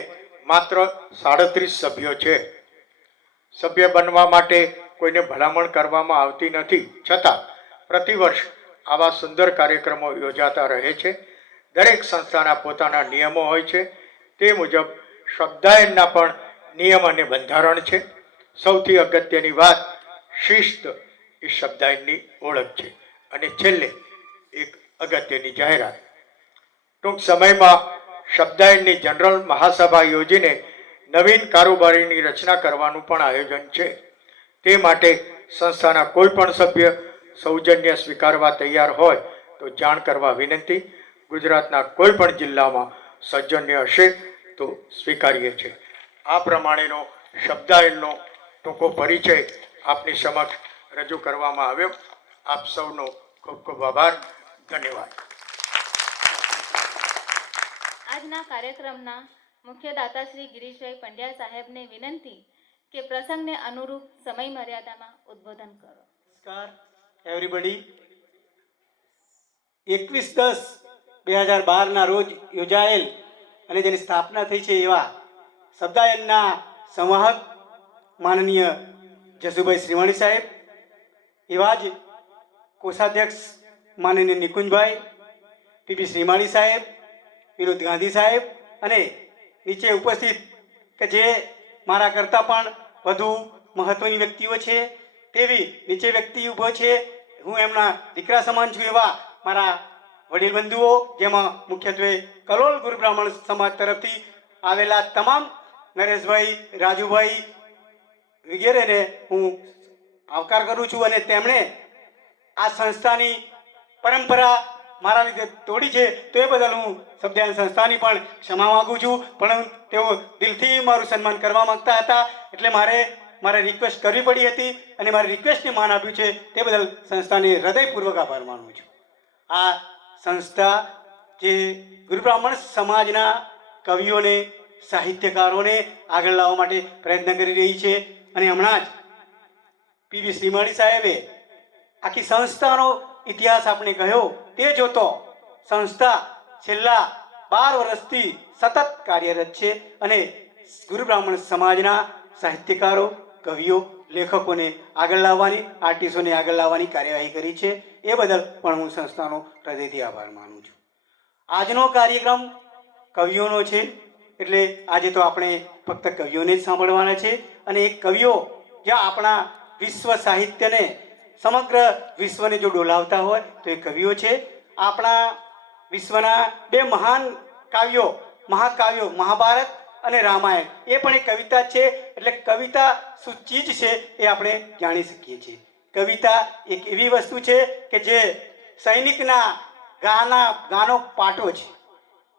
માત્ર 37 સભ્યો છે. સભ્ય બનવા માટે કોઈને ભલામણ કરવામાં આવતી નથી, છતાં પ્રતિવર્ષ આવા સુંદર કાર્યક્રમો યોજાતા રહે છે. દરેક સંસ્થાના પોતાના નિયમો હોય છે, તે મુજબ શબ્દાયનના પણ નિયમ અને બંધારણ છે. સૌથી અગત્યની વાત શિસ્ત એ શબ્દાયનની ઓળખ છે. અને છેલ્લે એક અગત્યની જાહેરાત, ટૂંક સમયમાં શબ્દાયનની જનરલ મહાસભા યોજીને નવીન કારોબારીની રચના કરવાનું પણ આયોજન છે. તે માટે સંસ્થાના કોઈ પણ સભ્ય સૌજન્ય સ્વીકારવા તૈયાર હોય તો જાણ કરવા વિનંતી. ગુજરાતના કોઈ પણ જિલ્લામાં સૌજન્ય હશે તો સ્વીકારીએ છીએ. આ પ્રમાણેનો શબ્દાયનનો ટૂંકો પરિચય આપની સમક્ષ રજૂ કરવામાં આવ્યો. આપ સૌનો ખૂબ ખૂબ આભાર. ધન્યવાદ. આજના કાર્યક્રમના મુખ્ય દાતા શ્રી ગિરીશભાઈ પંડ્યા સાહેબને વિનંતી કે પ્રસંગને અનુરૂપ સમય મર્યાદામાં ઉદ્બોધન કરો. Namaskar everybody. 21/10/2012 રોજ યોજાયેલ અને જેની સ્થાપના થઈ છે એવા શબ્દાયનના સંવાહક માનનીય જસુભાઈ શ્રીવાણી સાહેબ, એવા જ કોષાધ્યક્ષ માનનીય નિકુંજભાઈ, પીપી શ્રીમાળી સાહેબ, વિનોદ ગાંધી સાહેબ અને નીચે ઉપસ્થિત કે જે મારા કરતાં પણ વધુ મહત્વની વ્યક્તિઓ છે તેવી નીચે વ્યક્તિ ઊભો છે. હું એમના દીકરા સમાન છું એવા મારા વડીલ બંધુઓ, જેમાં મુખ્યત્વે કલોલ ગુરુ બ્રાહ્મણ સમાજ તરફથી આવેલા તમામ નરેશભાઈ, રાજુભાઈ વગેરેને હું આવકાર કરું છું. અને તેમણે આ સંસ્થાની પરંપરા મારા લીધે તોડી છે તો એ બદલ હું શબ્દાયન સંસ્થાની પણ ક્ષમા માગું છું. પણ તેઓ દિલથી મારું સન્માન કરવા માંગતા હતા એટલે મારે રિક્વેસ્ટ કરવી પડી હતી અને મારી રિક્વેસ્ટને માન આપ્યું છે તે બદલ સંસ્થાને હૃદયપૂર્વક આભાર માનું છું. આ સંસ્થા જે ગુરુ બ્રાહ્મણ સમાજના કવિઓને, સાહિત્યકારોને આગળ લાવવા માટે પ્રયત્ન કરી રહી છે. અને હમણાં જ પીવી શ્રીમાળી સાહેબે આખી સંસ્થાનો ઇતિહાસ આપણે કહ્યો તે જોતો સંસ્થા છેલ્લા 12 વર્ષથી સતત કાર્યરત છે અને ગુરુ બ્રાહ્મણ સમાજના સાહિત્યકારો, કવિઓ, લેખકોને આગળ લાવવાની, આર્ટિસ્ટોને આગળ લાવવાની કાર્યવાહી કરી છે. એ બદલ પણ હું સંસ્થાનો હૃદયથી આભાર માનું છું. આજનો કાર્યક્રમ કવિઓનો છે એટલે આજે તો આપણે ફક્ત કવિઓને જ સાંભળવાના છે. અને એ કવિઓ જ્યાં આપણા વિશ્વ સાહિત્યને, સમગ્ર વિશ્વને જો ડોલાવતા હોય તો એ કવિઓ છે. આપણા વિશ્વના 2 મહાન કાવ્યો, મહાકાવ્યો મહાભારત અને રામાયણ, એ પણ એક કવિતા છે. એટલે કવિતા શું ચીજ છે એ આપણે જાણી શકીએ છીએ. કવિતા એક એવી વસ્તુ છે કે જે સૈનિકના ગાનો પાટો છે.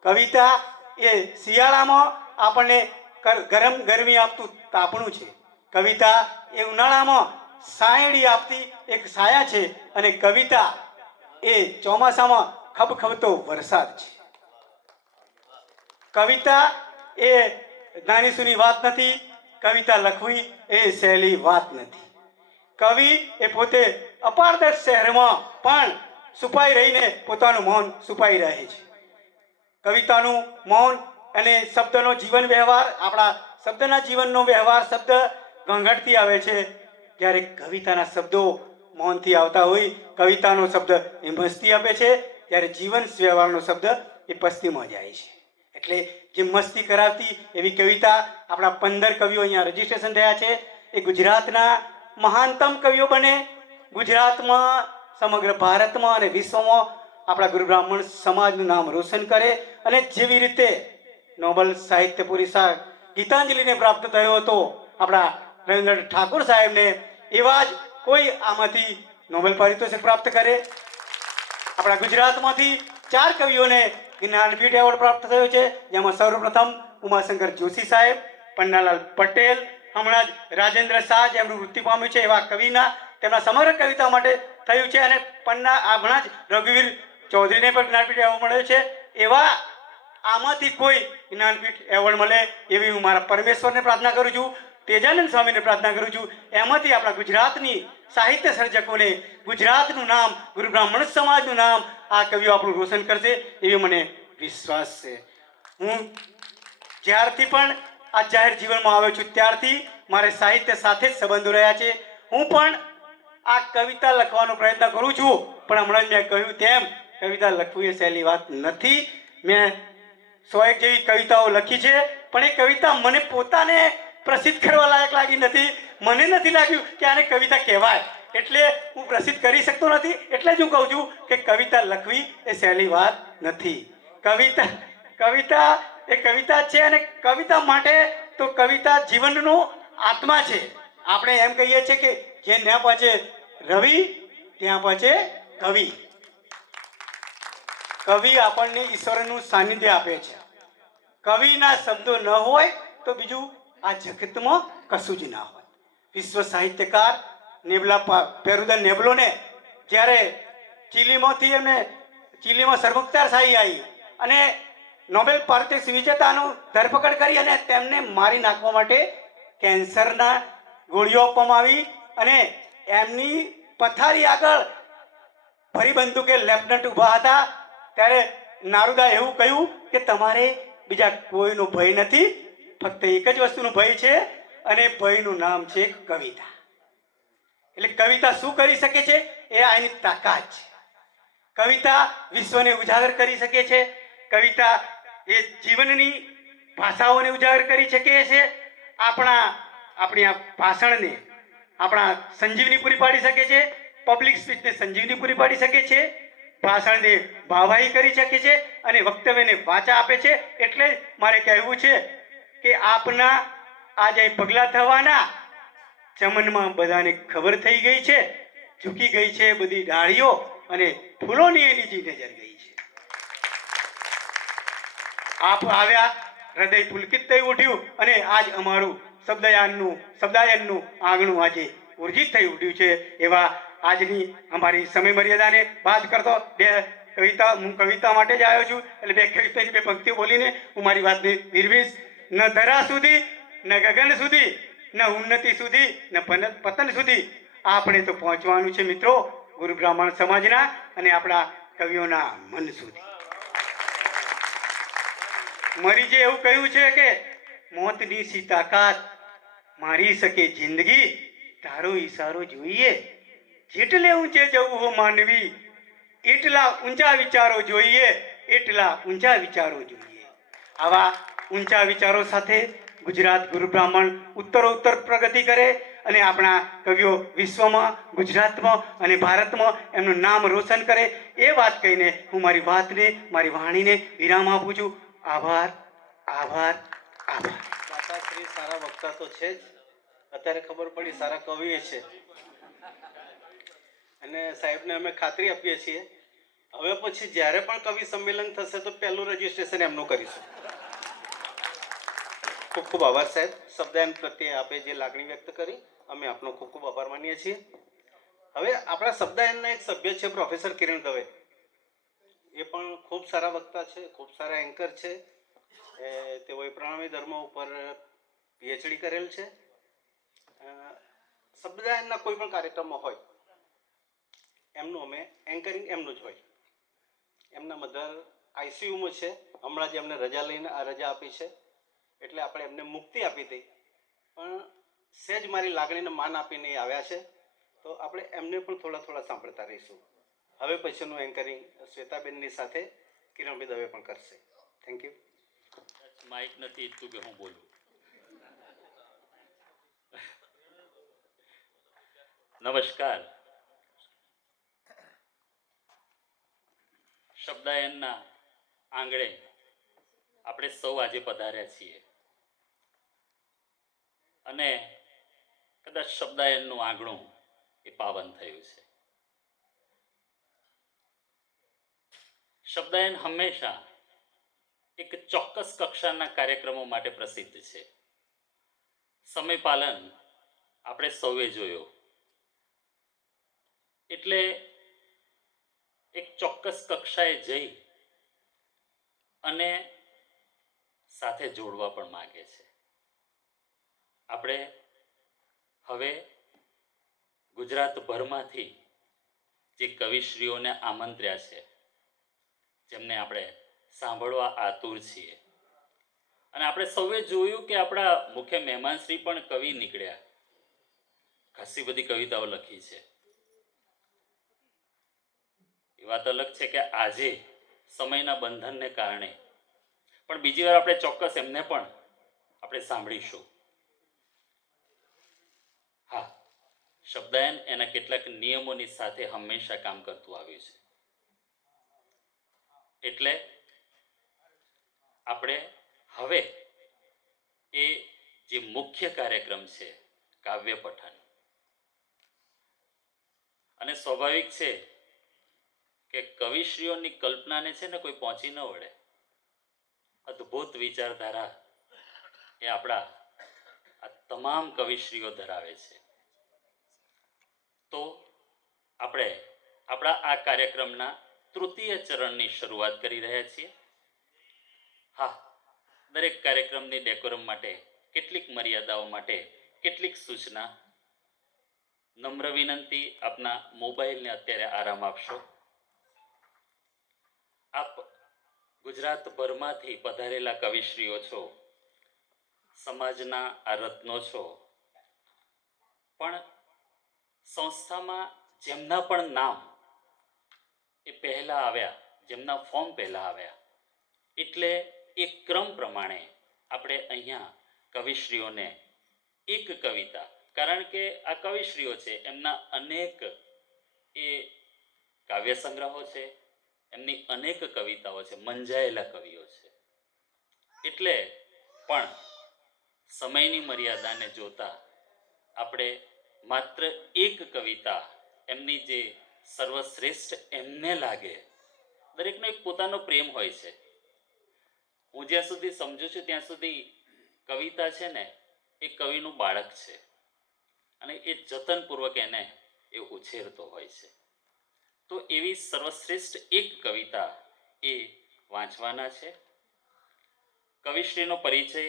કવિતા એ શિયાળામાં આપણને ગરમી આપતું તાપણું છે. કવિતા એ ઉનાળામાં સાયડી આપતી એક છાયા છે. અને કવિતા એ ચોમાસામાં ખબખબતો વરસાદ છે. કવિતા એ નાની સૂની વાત નથી. કવિતા લખવી એ સહેલી વાત નથી. કવિ એ પોતે અપારદર્શ શહેરમાં પણ છુપાઈ રહીને પોતાનું મૌન છુપાઈ રહે છે. કવિતાનું મૌન અને શબ્દનો જીવન વ્યવહાર, આપણા શબ્દના જીવનનો વ્યવહાર, શબ્દ ઘોંઘાટથી આવે છે, જ્યારે કવિતાના શબ્દો મૌનથી આવતા હોય. કવિતાનો શબ્દ એ મસ્તી આપે છે, ત્યારે જીવન વ્યવહારનો શબ્દ એ પસ્તીમાં જાય છે. એટલે જે મસ્તી કરાવતી એવી કવિતા આપણા 15 કવિઓ અહીંયા રજીસ્ટ્રેશન થયા છે. એ ગુજરાતના મહાનતમ કવિઓ બને, ગુજરાતમાં, સમગ્ર ભારતમાં અને વિશ્વમાં આપણા ગુરુ બ્રાહ્મણ સમાજનું નામ રોશન કરે. અને જેવી રીતે નોબેલ સાહિત્ય પુરસ્કાર ગીતાંજલિને પ્રાપ્ત થયો હતો આપણા રવિન્દ્રનાથ ઠાકુર સાહેબને, એવા જ કોઈ આમાંથી નોબેલ પારિતોષિક પ્રાપ્ત કરે. આપણા ગુજરાતમાંથી 4 કવિઓને જ્ઞાનપીઠ એવોર્ડ પ્રાપ્ત થયો છે, જેમાં સર્વપ્રથમ ઉમાશંકર જોશી સાહેબ, પન્નાલાલ પટેલ, હમણાં જ રાજેન્દ્ર શાહ જેમનું મૃત્યુ પામ્યું છે એવા કવિના તેમના સમગ્ર કવિતા માટે થયું છે. અને હમણાં જ રઘુવીર ચૌધરીને પણ જ્ઞાનપીઠ એવોર્ડ મળ્યો છે. એવા આમાંથી કોઈ જ્ઞાનપીઠ એવોર્ડ મળે એવી હું મારા પરમેશ્વરને પ્રાર્થના કરું છું, તેજાનંદ સ્વામીને પ્રાર્થના કરું છું. એમાંથી આપણા ગુજરાતની સાહિત્ય સર્જકોને, ગુજરાતનું નામ, ગુરુ બ્રાહ્મણ સમાજનું નામ આ કવિઓ આપણું રોશન કરશે એવી મને વિશ્વાસ છે. હું જ્યારથી પણ આ જાહેર જીવનમાં આવ્યો છું ત્યારથી મારે સાહિત્ય સાથે જ સંબંધો રહ્યા છે. હું પણ આ કવિતા લખવાનો પ્રયત્ન કરું છું, પણ હમણાં જ મેં કહ્યું તેમ કવિતા લખવી એ સહેલી વાત નથી. મેં 100 જેવી કવિતાઓ લખી છે, પણ એ કવિતા મને પોતાને પ્રસિદ્ધ કરવા લાયક લાગી નથી. મને નથી લાગ્યું કે આને કવિતા કહેવાય, એટલે હું પ્રસિદ્ધ કરી શકતો નથી. એટલે જ હું કહું છું કે કવિતા લખવી એ સહેલી વાત નથી. કવિતા એ કવિતા છે, અને કવિતા માટે તો કવિતા જીવનનો આત્મા છે. આપણે એમ કહીએ છીએ કે જે ત્યાં પહોંચે રવિ ત્યાં પહોંચે કવિ. કવિ આપણને ઈશ્વરનું સાનિધ્ય આપે છે. કવિના શબ્દો ન હોય તો બીજું આ જગતમાં કશું જ ના હોય. વિશ્વ સાહિત્યકાર પેરુદન નેબલોને જ્યારે ચીલીમાં સરમુખત્યાર શાહી આવી અને નોબેલ પારિતોષિક વિજેતાનું ધરપકડ કરી અને તેમને મારી નાખવા માટે ભરી બંદૂકે લેફ્ટનન્ટ ઊભા હતા ત્યારે નારુદા એવું કહ્યું કે તમારે બીજા કોઈનો ભય નથી, ફક્ત એક જ વસ્તુનો ભય છે અને ભયનું નામ છે કવિતા. એટલે કવિતા શું કરી શકે છે એ આની તાકાત છે. કવિતા વિશ્વને ઉજાગર કરી શકે છે. કવિતા એ જીવનની ભાષાઓને ઉજાગર કરી શકે છે. આપણી આ ભાષણને આપણા સંજીવની પૂરી પાડી શકે છે. પબ્લિક સ્પીચને સંજીવની પૂરી પાડી શકે છે. ભાષણને ભાવાહી કરી શકે છે અને વક્તવ્યને વાચા આપે છે. એટલે મારે કહેવું છે કે આપના આ જે પગલાં થવાના ચમનમાં બધાને ખબર થઈ ગઈ છે, ઝૂકી ગઈ છે બધી ડાળીઓ અને ફૂલોની એની જે નજર ગઈ છે. આપ આવ્યા, હૃદય પુલકિત થઈ ઉઠ્યું અને આજ અમારું શબ્દાયનનું આંગણું આજે ઉર્જિત થઈ ઉઠ્યું છે. એવા આજની અમારી સમય મર્યાદાને બાદ કરતો હું કવિતા માટે જ આવ્યો છું. એટલે બે કવિતાની બે પંક્તિઓ બોલીને હું મારી વાતને નિર્વીશ. ન ધરા સુધી, ન ગગન સુધી, ન ઉન્નતિ સુધી, ન પતન સુધી આપણે તો પહોંચવાનું છે મિત્રો ગુરુ બ્રાહ્મણ સમાજના અને આપણા કવિઓના મન સુધી. મરીજે એવું કહ્યું છે કે મોતની સી તાકાત મારી શકે જિંદગી, તારો ઈશારો જોઈએ. જેટલે ઊંચે જવું હો માનવી, એટલા ઊંચા વિચારો જોઈએ, એટલા ઊંચા વિચારો જોઈએ. આવા ઊંચા વિચારો સાથે ગુજરાત ગુરુ બ્રાહ્મણ ઉત્તરોત્તર પ્રગતિ કરે અને આપણા કવિઓ વિશ્વમાં, ગુજરાતમાં અને ભારતમાં એમનું નામ રોશન કરે એ વાત કહીને હું મારી વાતને, મારી વાણીને વિરામ આપું છું. આભાર, આભાર, આભાર. માતાશ્રી સારા વક્તા તો છે જ, અત્યારે ખબર પડી સારા કવિએ છે અને સાહેબને અમે ખાતરી આપીએ છીએ હવે પછી જ્યારે પણ કવિ સંમેલન થશે તો પહેલું રજીસ્ટ્રેશન એમનું કરીશું. ખૂબ ખૂબ આભાર સાહેબ. શબ્દાયન પ્રત્યે આપે જે લાગણી વ્યક્ત કરી અમે આપનો ખૂબ ખૂબ આભાર માનીએ છીએ. હવે આપણા શબ્દાયનના એક સભ્ય છે પ્રોફેસર કિરણ દવે. એ પણ ખૂબ સારા વક્તા છે, ખૂબ સારા એન્કર છે. તેઓએ પ્રણામી ધર્મ ઉપર પીએચડી કરેલ છે. શબ્દાયનના કોઈ પણ કાર્યક્રમો હોય એમનું અમે એન્કરિંગ એમનું જ હોય. એમના મધર આઈસીયુમાં છે, હમણાં જ એમને રજા આપી છે એટલે આપણે એમને મુક્તિ આપી હતી, પણ સહેજ મારી લાગણીને માન આપીને આવ્યા છે તો આપણે એમને પણ થોડા સાંભળતા રહીશું. હવે પછીનું એન્કરિંગ શ્વેતાબેનની સાથે કિરણભાઈ દવે પણ કરશે. Thank you. માઇક નથી ઈચ્છતું કે હું બોલું. નમસ્કાર. શબ્દાયનના આંગણે આપણે સૌ આજે પધાર્યા છીએ અને કદાચ શબ્દાયનનું આંગણું એ પાવન થયું છે. શબ્દાયન હંમેશા એક ચોક્કસ કક્ષાના કાર્યક્રમો માટે પ્રસિદ્ધ છે. સમય પાલન આપણે સૌએ જોયો એટલે એક ચોક્કસ કક્ષાએ જઈ અને સાથે જોડવા પણ માંગે છે. આપણે હવે ગુજરાતભરમાંથી જે કવિશ્રીઓને આમંત્ર્યા છે, જેમને આપણે સાંભળવા આતુર છીએ, અને આપણે સૌએ જોયું કે આપણા મુખ્ય મહેમાનશ્રી પણ કવિ નીકળ્યા, ખાસી બધી કવિતાઓ લખી છે. એ વાત અલગ છે કે આજે સમયના બંધનને કારણે પણ બીજી વાર આપણે ચોક્કસ એમને પણ આપણે સાંભળીશું. હા, શબ્દાયન એના કેટલાક નિયમોની સાથે હંમેશા કામ કરતું આવ્યું છે. એટલે આપણે હવે એ જે મુખ્ય કાર્યક્રમ છે કાવ્ય પઠન, અને સ્વાભાવિક છે કે કવિશ્રીઓની કલ્પનાને છે ને કોઈ પહોંચી ન વળે. અદ્ભુત વિચારધારા એ આપણા આ તમામ કવિશ્રીઓ ધરાવે છે. તો આપણે આપણા આ કાર્યક્રમના તૃતીય ચરણની શરૂઆત કરી રહ્યા છીએ. હા, દરેક કાર્યક્રમની ડેકોરમ માટે કેટલીક મર્યાદાઓ માટે કેટલીક સૂચના. નમ્ર વિનંતી, આપના મોબાઈલને અત્યારે આરામ આપશો. ગુજરાતભરમાંથી પધારેલા કવિશ્રીઓ છો, સમાજના આ રત્નો છો, પણ સંસ્થામાં જેમના પણ નામ એ પહેલાં આવ્યા, જેમના ફોર્મ પહેલાં આવ્યા, એટલે એક ક્રમ પ્રમાણે આપણે અહીંયા કવિશ્રીઓને એક કવિતા, કારણ કે આ કવિશ્રીઓ છે એમના અનેક એ કાવ્ય સંગ્રહો છે, એમની અનેક કવિતાઓ છે, મંજાયેલા કવિઓ છે, એટલે પણ સમયની મર્યાદાને જોતા આપણે માત્ર એક કવિતા એમની જે સર્વશ્રેષ્ઠ એમને લાગે, દરેકનો એક પોતાનો પ્રેમ હોય છે. હું જ્યાં સુધી સમજુ છું ત્યાં સુધી કવિતા છે ને એ કવિનું બાળક છે અને એ જતનપૂર્વક એને એ ઉછેરતો હોય છે. તો એવી સર્વશ્રેષ્ઠ એક કવિતા એ વાંચવાના છે. કવિશ્રીનો પરિચય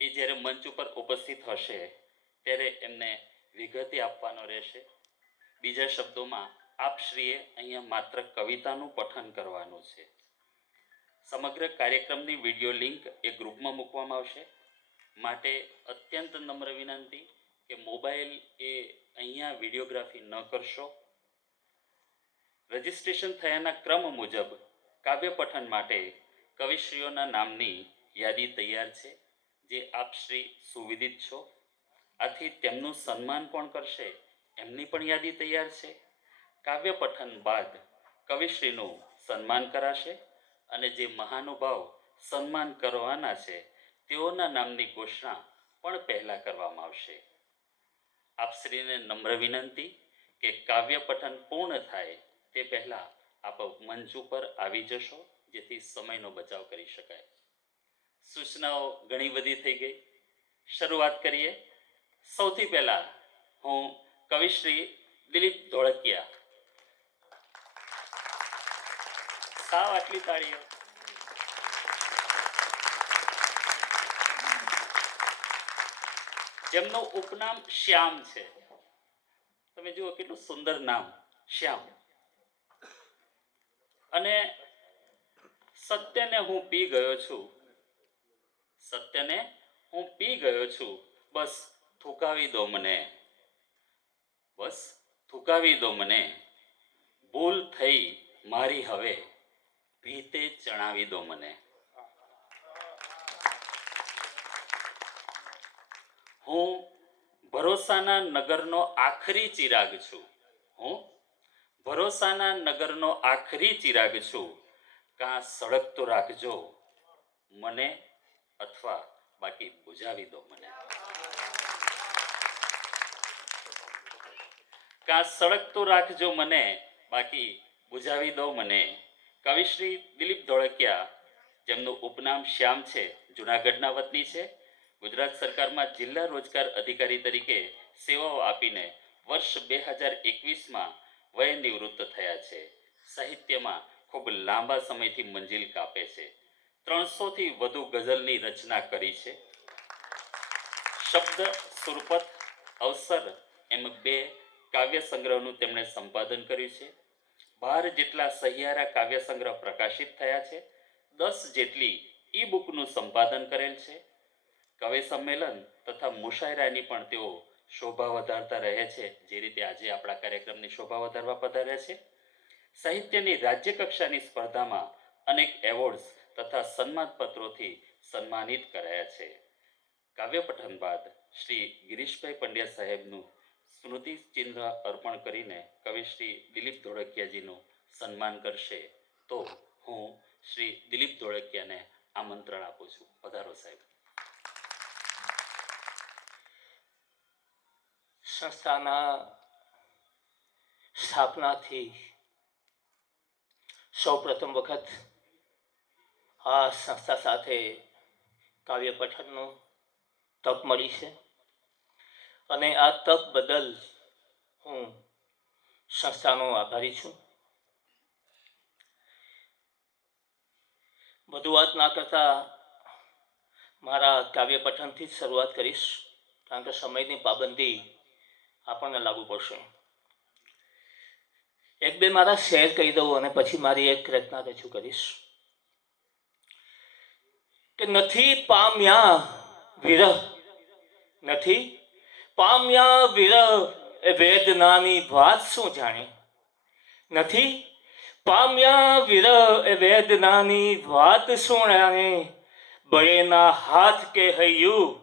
એ જ્યારે મંચ ઉપર ઉપસ્થિત હશે ત્યારે એમને વિગતે આપવાનો રહેશે. બીજા શબ્દોમાં આપશ્રીએ અહીંયા માત્ર કવિતાનું પઠન કરવાનું છે. સમગ્ર કાર્યક્રમની વિડીયો લિંક એ ગ્રુપમાં મૂકવામાં આવશે. માટે અત્યંત નમ્ર વિનંતી કે મોબાઈલ એ અહીંયા વિડીયોગ્રાફી ન કરશો. રજિસ્ટ્રેશન થયાના ક્રમ મુજબ કાવ્ય પઠન માટે કવિશ્રીઓના નામની યાદી તૈયાર છે, જે આપશ્રી સુવિદિત છો. આથી તેમનું સન્માન કોણ કરશે એમની પણ યાદી તૈયાર છે. કાવ્ય પઠન બાદ કવિશ્રીનું સન્માન કરાશે અને જે મહાનુભાવ સન્માન કરવાના છે તેઓના નામની ઘોષણા પણ પહેલાં કરવામાં આવશે. આપશ્રીને નમ્ર વિનંતી કે કાવ્ય પઠન પૂર્ણ થાય તે પહેલાં આપ મંચ ઉપર આવી જશો, જેથી સમયનો બચાવ કરી શકાય. સૂચનાઓ ઘણી બધી થઈ ગઈ. શરૂઆત કરીએ. સૌથી પહેલાં હું કવિશ્રી દિલીપ ધોળકિયા. સાવ આટલી તાળીઓ. જેમનું ઉપનામ શ્યામ છે. તમે જુઓ કેટલું સુંદર નામ, શ્યામ. અને સત્યને હું પી ગયો છું, સત્યને હું પી ગયો છું, બસ થૂકાવી દો મને, બસ થૂકાવી દો મને, ભૂલ થઈ મારી હવે ભીતે જણાવી દો મને. હું ભરોસાના નગરનો આખરી ચિરાગ છું, હું ભરોસાના નગરનો આખરી ચિરાગ છું, કાં સળગતો રાખજો મને અથવા બાકી બુઝાવી દો મને. કાં સળગતો રાખજો મને, બાકી બુઝાવી દો મને. કવિશ્રી દિલીપ ધોળકિયા, જેમનું ઉપનામ શ્યામ છે, જૂનાગઢના વતની છે. ગુજરાત સરકારમાં જિલ્લા રોજગાર અધિકારી તરીકે સેવાઓ આપીને વર્ષ 2021માં વય નિવૃત્ત થયા છે. સાહિત્યમાં ખૂબ લાંબા સમયથી મંજિલ કાપે છે. 300થી વધુ ગઝલની રચના કરી છે. શબ્દ સુરપત અવસર એમ 2 કાવ્ય સંગ્રહનું તેમણે સંપાદન કર્યું છે. 12 જેટલા સહિયારા કાવ્ય સંગ્રહ પ્રકાશિત થયા છે. 10 જેટલી ઈ બુકનું સંપાદન કરેલ છે. કવિ સંમેલન તથા મુશાયરાની પણ તેઓ શોભા વધારતા રહે છે, જે રીતે આજે આપણા કાર્યક્રમની શોભા વધારવા પધાર્યા છે. સાહિત્યની રાજ્ય કક્ષાની સ્પર્ધામાં અનેક એવોર્ડ્સ તથા સન્માનપત્રોથી સન્માનિત કરાયા છે. કાવ્ય પઠન બાદ શ્રી ગિરીશભાઈ પંડ્યા સાહેબનું સ્મૃતિ ચિહ્ન અર્પણ કરીને કવિશ્રી દિલીપ ધોળકિયાજીનું સન્માન કરશે. તો હું શ્રી દિલીપ ધોળકિયાને આમંત્રણ આપું છું. પધારો સાહેબ. સંસ્થાના સ્થાપનાથી સૌ પ્રથમ વખત આ સંસ્થા સાથે કાવ્ય પઠનનું તક મળી છે અને આ તક બદલ હું સંસ્થાનો આભારી છું. વધુ વાત ના કરતા મારા કાવ્ય પઠનથી જ શરૂઆત કરીશ, કારણ કે સમયની પાબંદી આપણને લાગુ પડશે. 1-2 મારા શેર કહી દઉં અને પછી મારી એક રચના રજૂ કરીશ. કે નથી પામ્યા વિરહ, નથી પામ્યા વિરહ એ વેદનાની વાત શું જાણે, નથી પામ્યા વિરહ એ વેદનાની વાત શું જાણે, બળેના હાથ કે હૈયું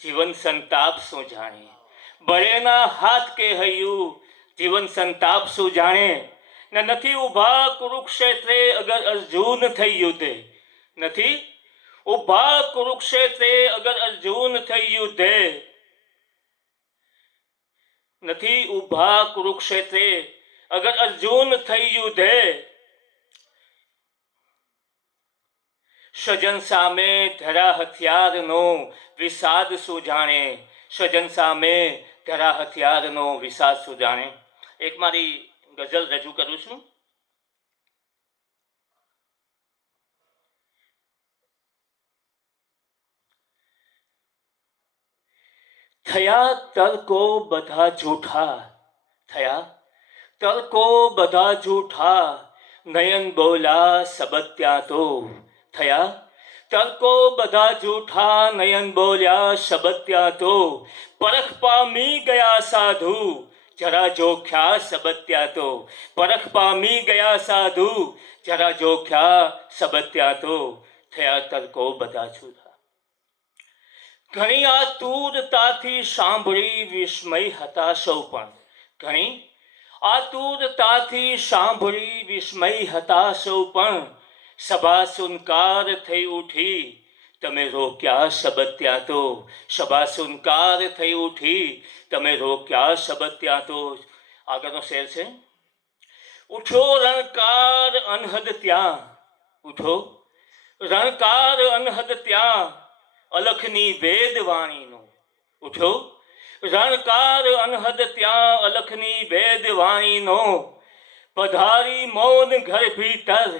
જીવન સંતાપ શું જાણે, બળેના હાથ કે હૈયું જીવન સંતાપ શું જાણે, ને નથી ઊભા કુરુક્ષેત્રે અગર અર્જુન થઈ યુદ્ધે, નથી ઊભા કુરુક્ષેત્રે અગર અર્જુન થઈ યુદ્ધે, નથી ઊભા કુરુક્ષેત્રે અગર અર્જુન થઈ યુદ્ધે, સ્વજન સામે ધરા હથિયારનો વિષાદ શું જાણે, સ્વજન સામે ધરા હથિયારનો વિષાદ શું જાણે. એક મારી ગઝલ રજૂ કરું છું. થયા તર્કો બધા જૂઠા, થયા તર્કો બધા જૂઠા, નયન બોલ્યા સબત્યા તો, થયા તર્કો બધા જૂઠા, નયન બોલ્યા સબત્યા તો, પરખ પામી ગયા સાધુ જરા જોખ્યા સબત્યા તો, પરખ પામી ગયા સાધુ જરા જોખ્યા સબત્યા તો, થયા તર્કો બધા જૂઠા. ઘણી આતુરતાથી સાંભળી વિસ્મય હતા સૌ પણ, ઘણી આતુરતાથી સાંભળી વિસ્મય હતા સૌ પણ, સભા સુનકાર થઈ ઉઠી તમે રોક્યા સબત્યા તો, સભા સુનકાર થઈ ઉઠી તમે રોક્યા સબત્યા તો. આગળનો શેર છે. ઉઠો રણકાર અનહદ ત્યાં, ઉઠો રણકાર અનહદ ત્યાં, અલખની વેદવાણીનો, ઉઠો રણકાર અનહદ ત્યાં, અલખની વેદવાણીનો, પધારી મૌન ઘર ભીતર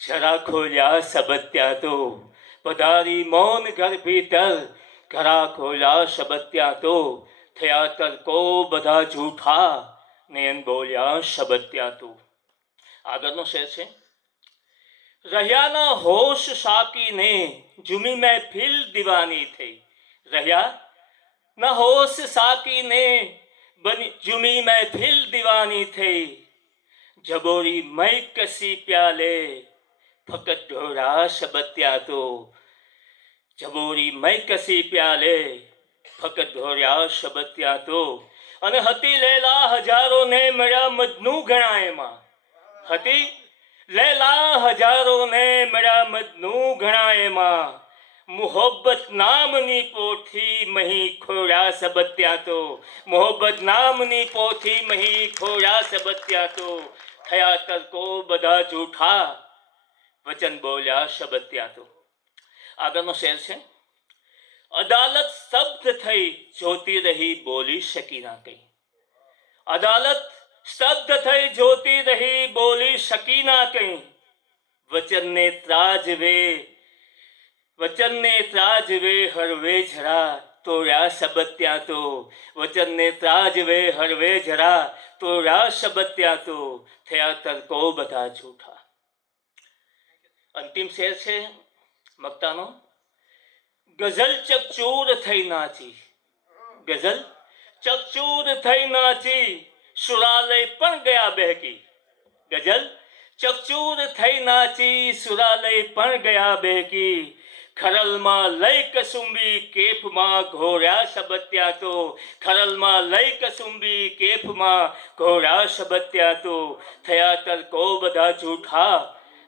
જરા ખોલ્યા સબત્યા તો, પધારી મૌન ઘર ભીતર ઘરા ખોલ્યા સબત્યા તો, થયા તર્કો બધા જૂઠા નયન બોલ્યા સબત્યા તો. આગળનો શેર છે. રહ્યાના હોશ સાકીને જુમી મહેફિલ દીવાની થઈ, રહ્યા ના હોશ સાકીને જુમી મહેફિલ દીવાની થઈ, જબોરી મય કસી પ્યાલે ફકત ઢોરા સબત્યા તો, જબોરી મય કસી પ્યાલે ફકત ઢોર્યા સબત્યા તો. અને હતી લેલા હજારોને મળ્યા મજનુ ઘણા એમાં, હતી લેલા હજારોને મળ્યા મજનુ ઘણા એમાં, મોહબ્બત નામની પોથી મહી ખોળ્યા સબત્યા તો, મોહબ્બત નામની પોથી મહી ખોળ્યા સબત્યા તો, થયા તર્કો બધા જૂઠા વચન બોલ્યા સબત્યા તો. આગળનો શેર છે. અદાલત સ્તબ્ધ થઈ જોતી રહી બોલી શકી ના કઈ, અદાલત સ્તબ્ધ થઈ જોતી રહી બોલી શકી ના કઈ, વચનને ત્રાજવે વચનને ત્રાજવે હરવે જરા તોડ્યા સબત્યા તો, વચનને ત્રાજવે હરવે જરા તોડ્યા સબત્યા તો, થયા તર્કો બધા જૂઠા. અંતિમ શેર છે મક્તાનો. ગઝલ ચકચૂર થઈ નાચી, ગઝલ ચકચૂર થઈ નાચી, સુરાલય પણ ગયા બહેકી, ગઝલ ચકચૂર થઈ નાચી, સુરાલય પણ ગયા બહેકી, ખરલમાં લઈ કસુંબી કેફમાં ઘોર્યા સબત્યા તો, ખરલમાં લઈ કસુંબી કેફમાં ઘોર્યા સબત્યા તો, થયા તર્કો બધા જૂઠા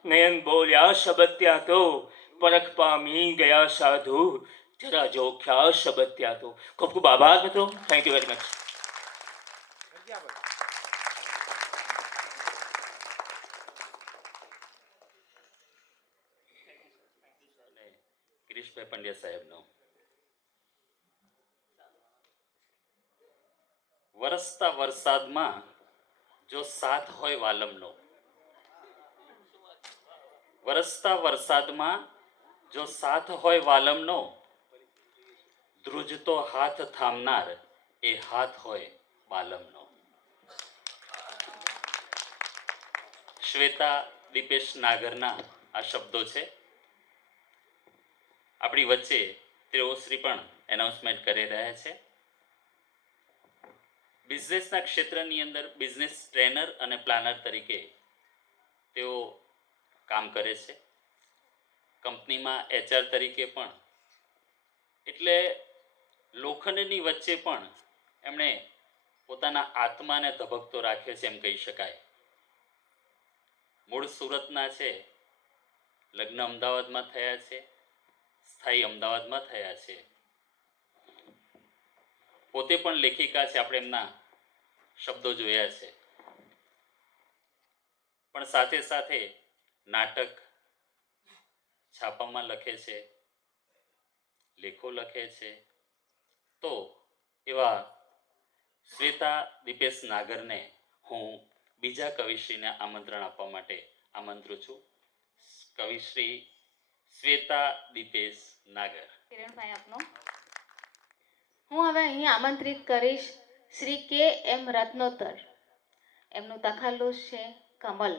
નયન બોલ્યા સબત્યા તો, પરખ પામી ગયા સાધુ જરા જોખ્યા સબત્યા તો. ખૂબ ખૂબ આભાર મિત્રો. Thank you very much. ગિરીશભાઈ પંડ્યા સાહેબનો. વરસતા વરસાદમાં જો સાથ હોય વાલમનો, વરસતા વરસાદમાં જો સાથ હોય વાલમનો, ધ્રુજતો હાથ થામનાર એ હાથ હોય બાલમનો. શ્વેતા દીપેશ નાગરના આ શબ્દો છે. આપણી વચ્ચે તેઓશ્રી પણ એનાઉન્સમેન્ટ કરી રહ્યા છે. બિઝનેસના ક્ષેત્રની અંદર બિઝનેસ ટ્રેનર અને પ્લાનર તરીકે તેઓ કામ કરે છે. કંપનીમાં HR તરીકે પણ. એટલે લોખંડની વચ્ચે પણ એમણે પોતાના આત્માને ધબકતો રાખ્યો છે એમ કહી શકાય. મૂળ સુરતના છે, લગ્ન અમદાવાદમાં થયા છે, સ્થાયી અમદાવાદમાં થયા છે. પોતે પણ લેખિકા છે, આપણે એમના શબ્દો જોયા છે. પણ સાથે સાથે નાટક છાપામાં લખે છે, લેખો લખે છે. તો એવા શ્વેતા દીપેશ નાગરને હું બીજા કવિશ્રીને આમંત્રણ આપવા માટે આમંત્રું છું. કવિશ્રી શ્વેતા દીપેશ નાગર. કિરણભાઈ આપનો. હું હવે અહીં આમંત્રિત કરીશ શ્રી KM રત્નોતર. એમનું તખલ્લુસ છે કમલ.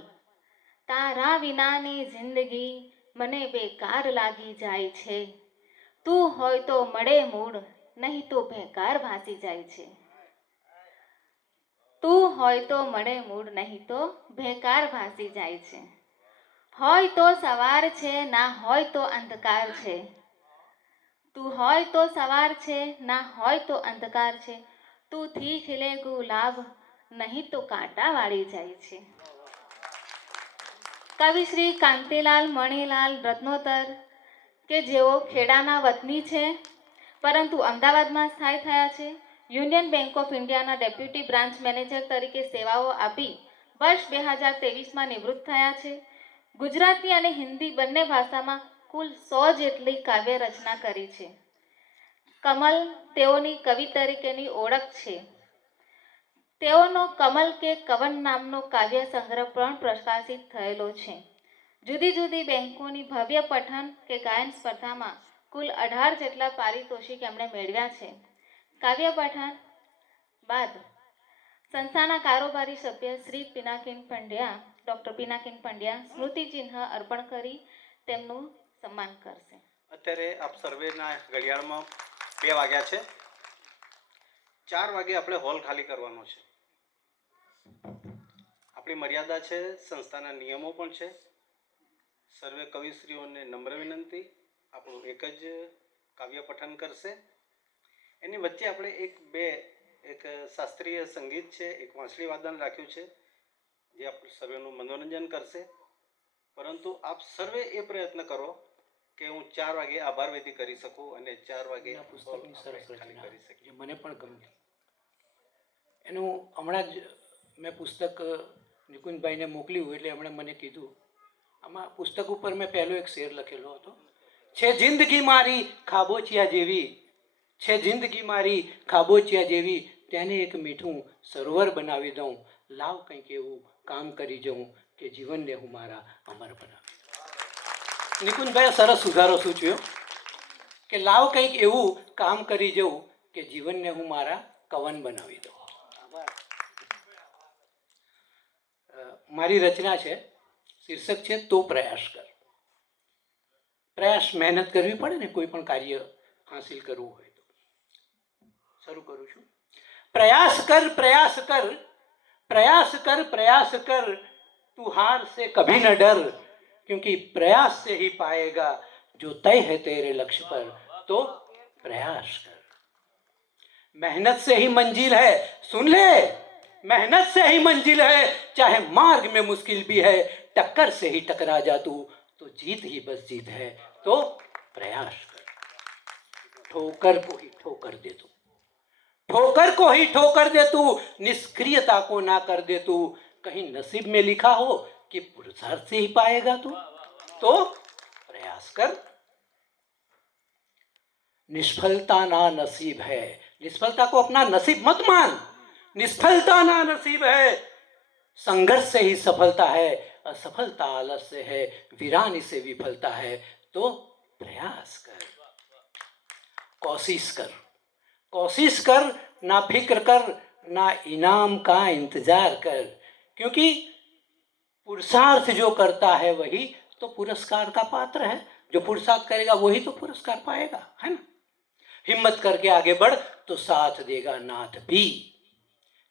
તારા વિનાની જિંદગી મને બેકાર લાગી જાય છે. તું હોય તો મળે મૂળ, નહીં તો બેકાર ભાસી જાય છે. તું હોય તો મળે મૂળ, નહીં તો બેકાર ભાસી જાય છે. હોય તો સવાર છે, ના હોય તો અંધકાર છે. તું હોય તો સવાર છે, ના હોય તો અંધકાર છે. તું થી ખીલે ગુલાબ, નહીં તો કાંટા વાળી જાય છે. કવિ શ્રી કાંતિલાલ મણીલાલ રત્નોતર કે જેઓ ખેડાના વતની છે પરંતુ અમદાવાદમાં સ્થાયી થયા છે. યુનિયન બેંક ઓફ ઇન્ડિયાના ડેપ્યુટી બ્રાન્ચ મેનેજર તરીકે સેવાઓ આપી વર્ષ 2023માં નિવૃત્ત થયા છે. ગુજરાતી અને હિન્દી બંને ભાષામાં કુલ 100 જેટલી કાવ્ય રચના કરી છે. કમલ તેઓની કવિ તરીકેની ઓળખ છે. તેઓનો કમલ કે કવન નામનો કાવ્ય સંગ્રહ પણ પ્રકાશિત થયેલો છે. જુદી જુદી બેંકોની ભવ્ય પઠન કે ગાયન સ્પર્ધામાં કુલ 18 જેટલા પારિતોષિક એમણે મેળવ્યા છે. કાવ્ય પઠન બાદ સંસ્થાના કારોબારી સભ્ય શ્રી પિનાકિન પંડ્યા, ડૉક્ટર પિનાકિન પંડ્યા સ્મૃતિચિહ્ન અર્પણ કરી તેમનું સન્માન કરશે. અત્યારે આપ સર્વેના ઘડિયાળમાં 2 વાગ્યા છે. 4 વાગે આપણે હોલ ખાલી કરવાનો છે. આપણી મર્યાદા છે, સંસ્થાના નિયમો પણ છે. સર્વે કવિશ્રીઓને નમ્ર વિનંતી, આપણું એક જ કાવ્ય પઠન કરશે. એની વચ્ચે આપણે એક શાસ્ત્રીય સંગીત છે, એક વાંસળી વાદન રાખ્યું છે જે આપણું સર્વેનું મનોરંજન કરશે. પરંતુ આપ સર્વે એ પ્રયત્ન કરો કે હું 4 વાગે આભાર વિધિ કરી શકું અને 4 વાગે પુસ્તકની સરસ રચના કરી શકીએ. જે મને પણ ગમતી. એનું હમણાં જ મેં પુસ્તક નિકુંજભાઈને મોકલ્યું એટલે એમણે મને કીધું, આમાં પુસ્તક ઉપર મેં પહેલો એક શેર લખેલો હતો, છે જિંદગી મારી ખાબોચિયા જેવી, છે જિંદગી મારી ખાબોચિયા જેવી, તેને એક મીઠું સરોવર બનાવી દઉં, લાવ કંઈક એવું કામ કરી જઉં કે જીવનને હું મારા અમર બનાવી. નિકુંજભાઈએ સરસ સુધારો સૂચવ્યો કે લાવ કંઈક એવું કામ કરી જવું કે જીવનને હું મારા કવન બનાવી દઉં. મારી રચના છે, શીર્ષક છે તો પ્રયાસ કર. પ્રયાસ મહેનત કરવી પડે ને કોઈ પણ કાર્ય હાંસિલ કરવું હોય તો. શરૂ કરું છું. પ્રયાસ કર પ્રયાસ કર, प्रयास कर तू हार से कभी न डर, क्योंकि प्रयास से ही पाएगा जो तय है तेरे लक्ष्य पर, तो प्रयास कर. मेहनत से ही मंजिल है, सुन ले, मेहनत से ही मंजिल है, चाहे मार्ग में मुश्किल भी है, टक्कर से ही टकरा जा तू तो जीत ही बस जीत है, तो प्रयास कर. ठोकर को ही ठोकर दे तू, ठोकर को ही ठोकर दे तू, निष्क्रियता को ना कर दे तू, कहीं नसीब में लिखा हो कि पुरुषार्थ से ही पाएगा तू, तो प्रयास कर. निष्फलता ना नसीब है, निष्फलता को अपना नसीब मत मान, निष्फलता ना नसीब है, संघर्ष से ही सफलता है, असफलता आलस्य है, वीरानी से विफलता है, तो प्रयास कर. कोशिश कर, कोशिश कर, ना फिक्र कर, ना इनाम का इंतजार कर, क्योंकि पुरुषार्थ जो करता है वही तो पुरस्कार का पात्र है. जो पुरुषार्थ करेगा वही तो पुरस्कार पाएगा, है ना। हिम्मत करके आगे बढ़ तो साथ देगा नाथ भी,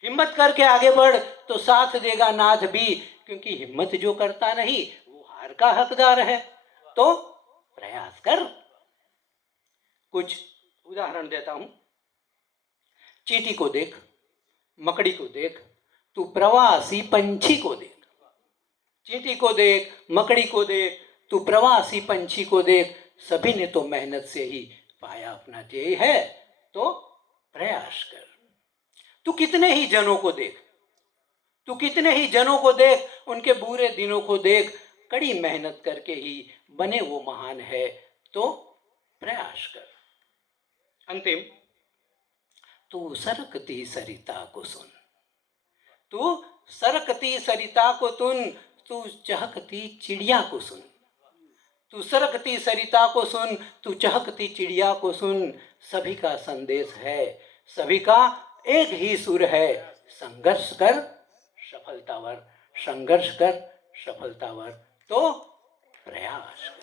हिम्मत करके आगे बढ़ तो साथ देगा नाथ भी, क्योंकि हिम्मत जो करता नहीं वो हार का हकदार है। तो प्रयास कर। कुछ उदाहरण देता हूं। चींटी को देख, मकड़ी को देख, तू प्रवासी पंछी को देख। चींटी को देख, मकड़ी को देख, तू प्रवासी पंछी को देख, सभी ने तो मेहनत से ही पाया अपना ध्येय है, तो प्रयास कर। तू कितने ही जनों को देख, तू कितने ही जनों को देख, उनके बुरे दिनों को देख, कड़ी मेहनत करके ही बने वो महान है, तो प्रयास कर। अंतिम, तू सरकती सरिता को सुन, तू सरकती सरिता को सुन, तू चहकती चिड़िया को सुन, तू सरकती सरिता को सुन, तू चहकती चिड़िया को सुन। सभी का संदेश है, सभी का एक ही सुर है, संघर्ष कर सफलतावर, संघर्ष कर सफलतावर, तो प्रयास कर।